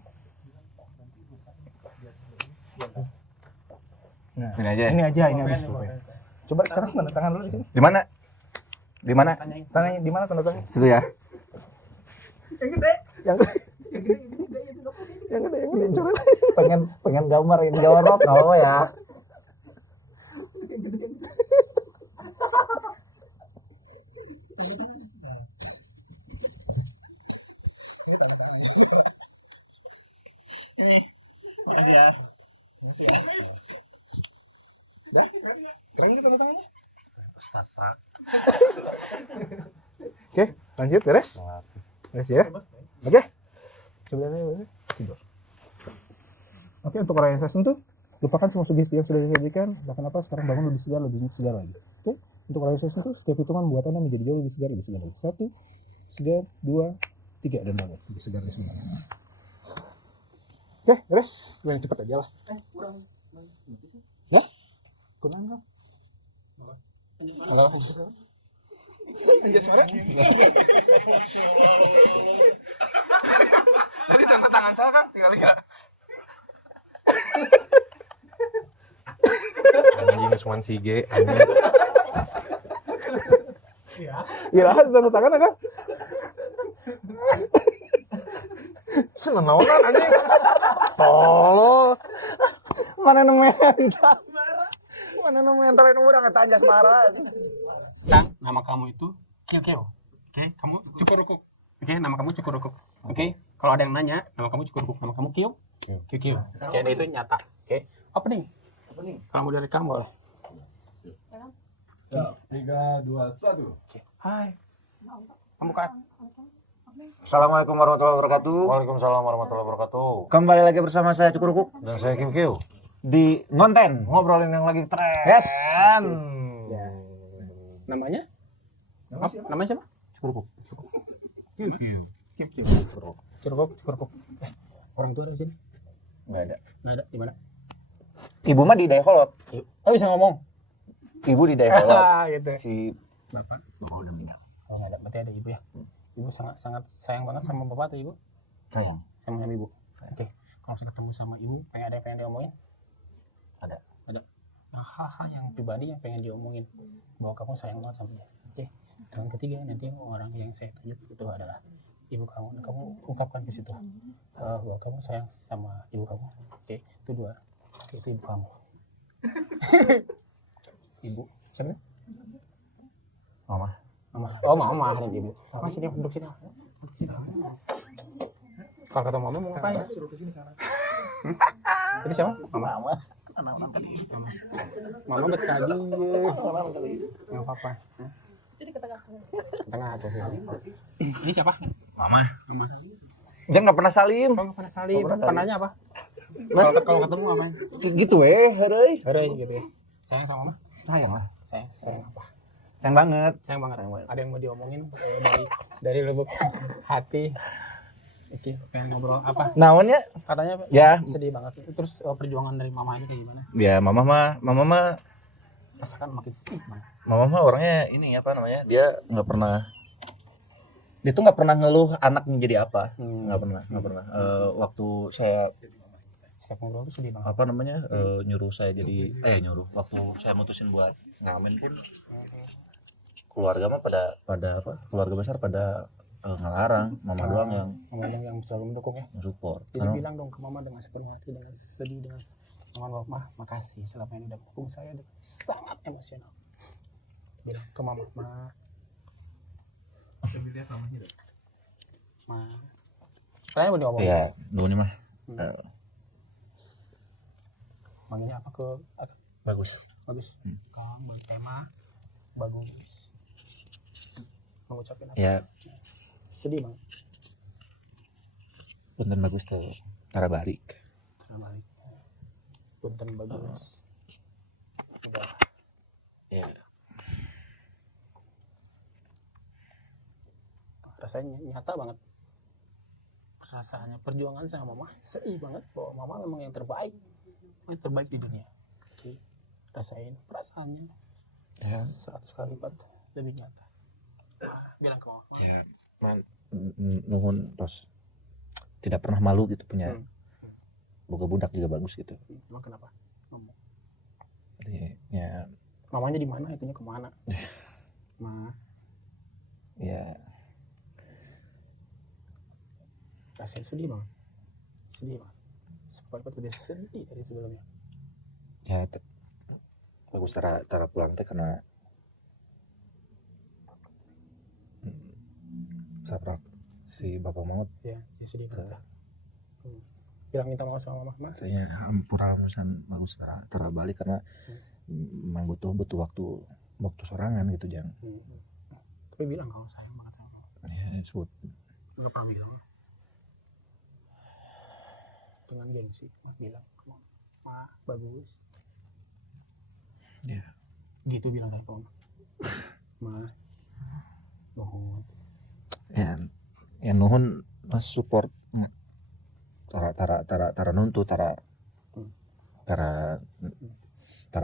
Nah, Ini aja. ini habis pulpen. Coba sekarang tanda tangan dulu di sini. Di mana? Di mana? Tanya di mana tanda tangan? Itu ya. Yang gede. Pengen gambar ini jorok nggak apa ya. Keren gitu tanda tangannya. Oke, lanjut beres. Beres ya. Oke. Sebenarnya tidur. Oke, untuk orang yang tuh lupakan semua sugesti yang sudah diberikan. Bahkan apa sekarang bangun lebih segar lagi. Oke. Untuk orang yang tuh setiap hitungan membuat Anda menjadi jauh lebih segar lagi. 1, segar, 2, 3 dan bangun. Lebih segar dari semua. Oke, beres. Yang cepat aja lah. Ya? Kurang enggak? Halo. Anjasmara? Tadi tanda tangan saya kan tinggal lihat. Anjing cuman si G. Iya, tanda tangan kan? Senenonan anjing. Tolol. Mana nemen? Mana nemen tarik udah kata Anjasmara. Nang, nama kamu itu Kyo. Oke, kamu Cukurukuk. Oke, nama kamu Cukurukuk. Oke, kalau ada yang nanya, nama kamu Cukurukuk, nama kamu Kyo. Kyo. Oke, itu nyata. Oke, opening. Kamu dari kamu boleh. 3, 2, 1. Hai. Kamu kan? Assalamualaikum warahmatullahi wabarakatuh. Waalaikumsalam warahmatullahi wabarakatuh. Kembali lagi bersama saya Cukurukuk Dan saya Kiu. di Ngonten. Ngobrolin yang lagi tren. Yes. Namanya? Namanya siapa? Cukurukuk. Cukurukuk. Orang tua ada di sini? Enggak ada. Nggak ada. Di mana? Ibu mah di Dayakolot. Oh, bisa ngomong. Ibu di Dayakolot. Gitu. Si Bapak? Oh, nggak ada. Berarti ada ibu ya? Ibu sangat sayang banget sama bapak atau ibu? sayang. Sama ibu. Oke. Kalau saya ketemu sama ibu, ada yang pengen diomongin? Ada. Nah, hal-hal yang pribadi yang pengen diomongin bahwa kamu sayang banget sama dia. Oke. Dan ketiga nanti orang yang saya tunjuk itu adalah ibu kamu. Nah, kamu ungkapkan ke situ bahwa kamu sayang sama ibu kamu. Oke. Itu 2. Oke, itu ibu kamu. Ibu. Siapa? Mama. Oh, mama ada ibu. Masih dia duduk sini. Kalau kata mama mau ngapain? Itu siapa? Mama. Mama betah aja. Enggak apa-apa. Jadi ke tengah aja. Ini siapa? Mama. Dia nggak pernah salim. Kamu pernah salim? Pernah nanya apa? Kalau ketemu apa? Gitu hereuy. Heureuy gitu ya. Sayang sama mama? Sayang lah. Sayang apa? Sayang banget. Sayang banget. Ada yang mau diomongin dari lubuk hati? Oke, pengen ngobrol apa? Naonnya? Katanya Ya. sedih banget. Terus perjuangan dari mamanya kayak gimana? Ya mama mah rasakan makin sedih Mang. Mama mah orangnya ini apa namanya? Dia tuh nggak pernah ngeluh anaknya jadi apa. Nggak pernah. Waktu saya Setiap ngobrol tuh sedih Bang. apa namanya nyuruh saya jadi waktu saya mutusin buat ngamen pun keluarga mah keluarga besar pada ngelarang, mama doang yang Mama yang selalu mendukung ya. support. Jadi bilang dong ke mama dengan sepenuh hati, dengan sedih, dengan mama makasih selama ini udah mendukung saya dengan sangat emosional. Bilang ke mama, ma. Kalian mau ngomong? Iya, dulu nih mah Manggilnya apa ke bagus. Kang, tema bagus. Mengucapin apa? Ya, Sedih Bang. punten bagus tuh cara balik. Balik. Punten bagus. Udah. Ya. Rasanya nyata banget. Rasanya perjuangan sama mama sedih banget bahwa mama memang yang terbaik di dunia. Oke. Rasain perasaannya Ya. 100 kali lipat lebih nyata. Bilang ke mama. Ya, nuhun tos tidak pernah malu gitu punya boga budak juga bagus gitu. Emang kenapa? Ngomong. Jadi ya Mamanya di mana? Itunya kemana? Ma, ya rasanya sedih bang. Sepuluh kali lebih sedih dari sebelumnya. ya bagus tara pulang teh karena saprak si bapak maut Ya, dia sedih banget. Bilang minta maaf sama mama. saya hampura musan bagus tara balik karena memang butuh waktu sorangan gitu jangan Tapi bilang kalau sayang banget sama mama. ya disebut Nggak pernah bilang. Dengan gengsi bilang ke mama, ma bagus. ya Gitu bilang ke mama. Ma, mohon. ya nuhun support tara nuntu tara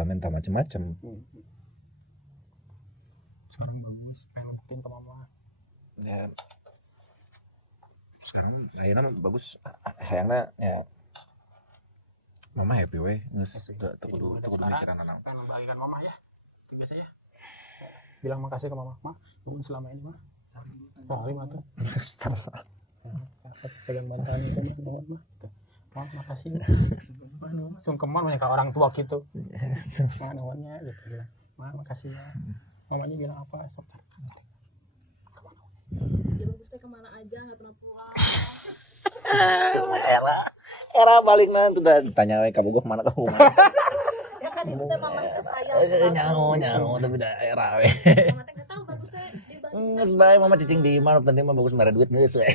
minta macam-macam. Sekarang bagus, pengen buktiin ke mama. Ya sekarang kayaknya bagus hayangna ya mama happy we geus teu kudu mikiran naon. Pengen membagikan mama ya. Itu biasa ya. Bilang makasih ke mama. Ma, nuhun selama ini mah. Sorry mah tuh. Terasa Pegang bantahan itu mah nuhun mah. Ma, makasih. Sungkeman banyak orang tua gitu. Ma, nuhunnya gitu bilang. Ma, makasih ya. Mamanya bilang apa? Sok tarik. Kemana? Ya bagus teh kemana aja nggak pernah pulang. era balik nanti udah tanya we kabogoh mana kamu Ya kan itu teh mama teh sayang. nyaho tapi udah era we Mama teh nggak tahu bagus teh di Bandung. geus bae mama cicing di mana penting mah bagus mere duit geus we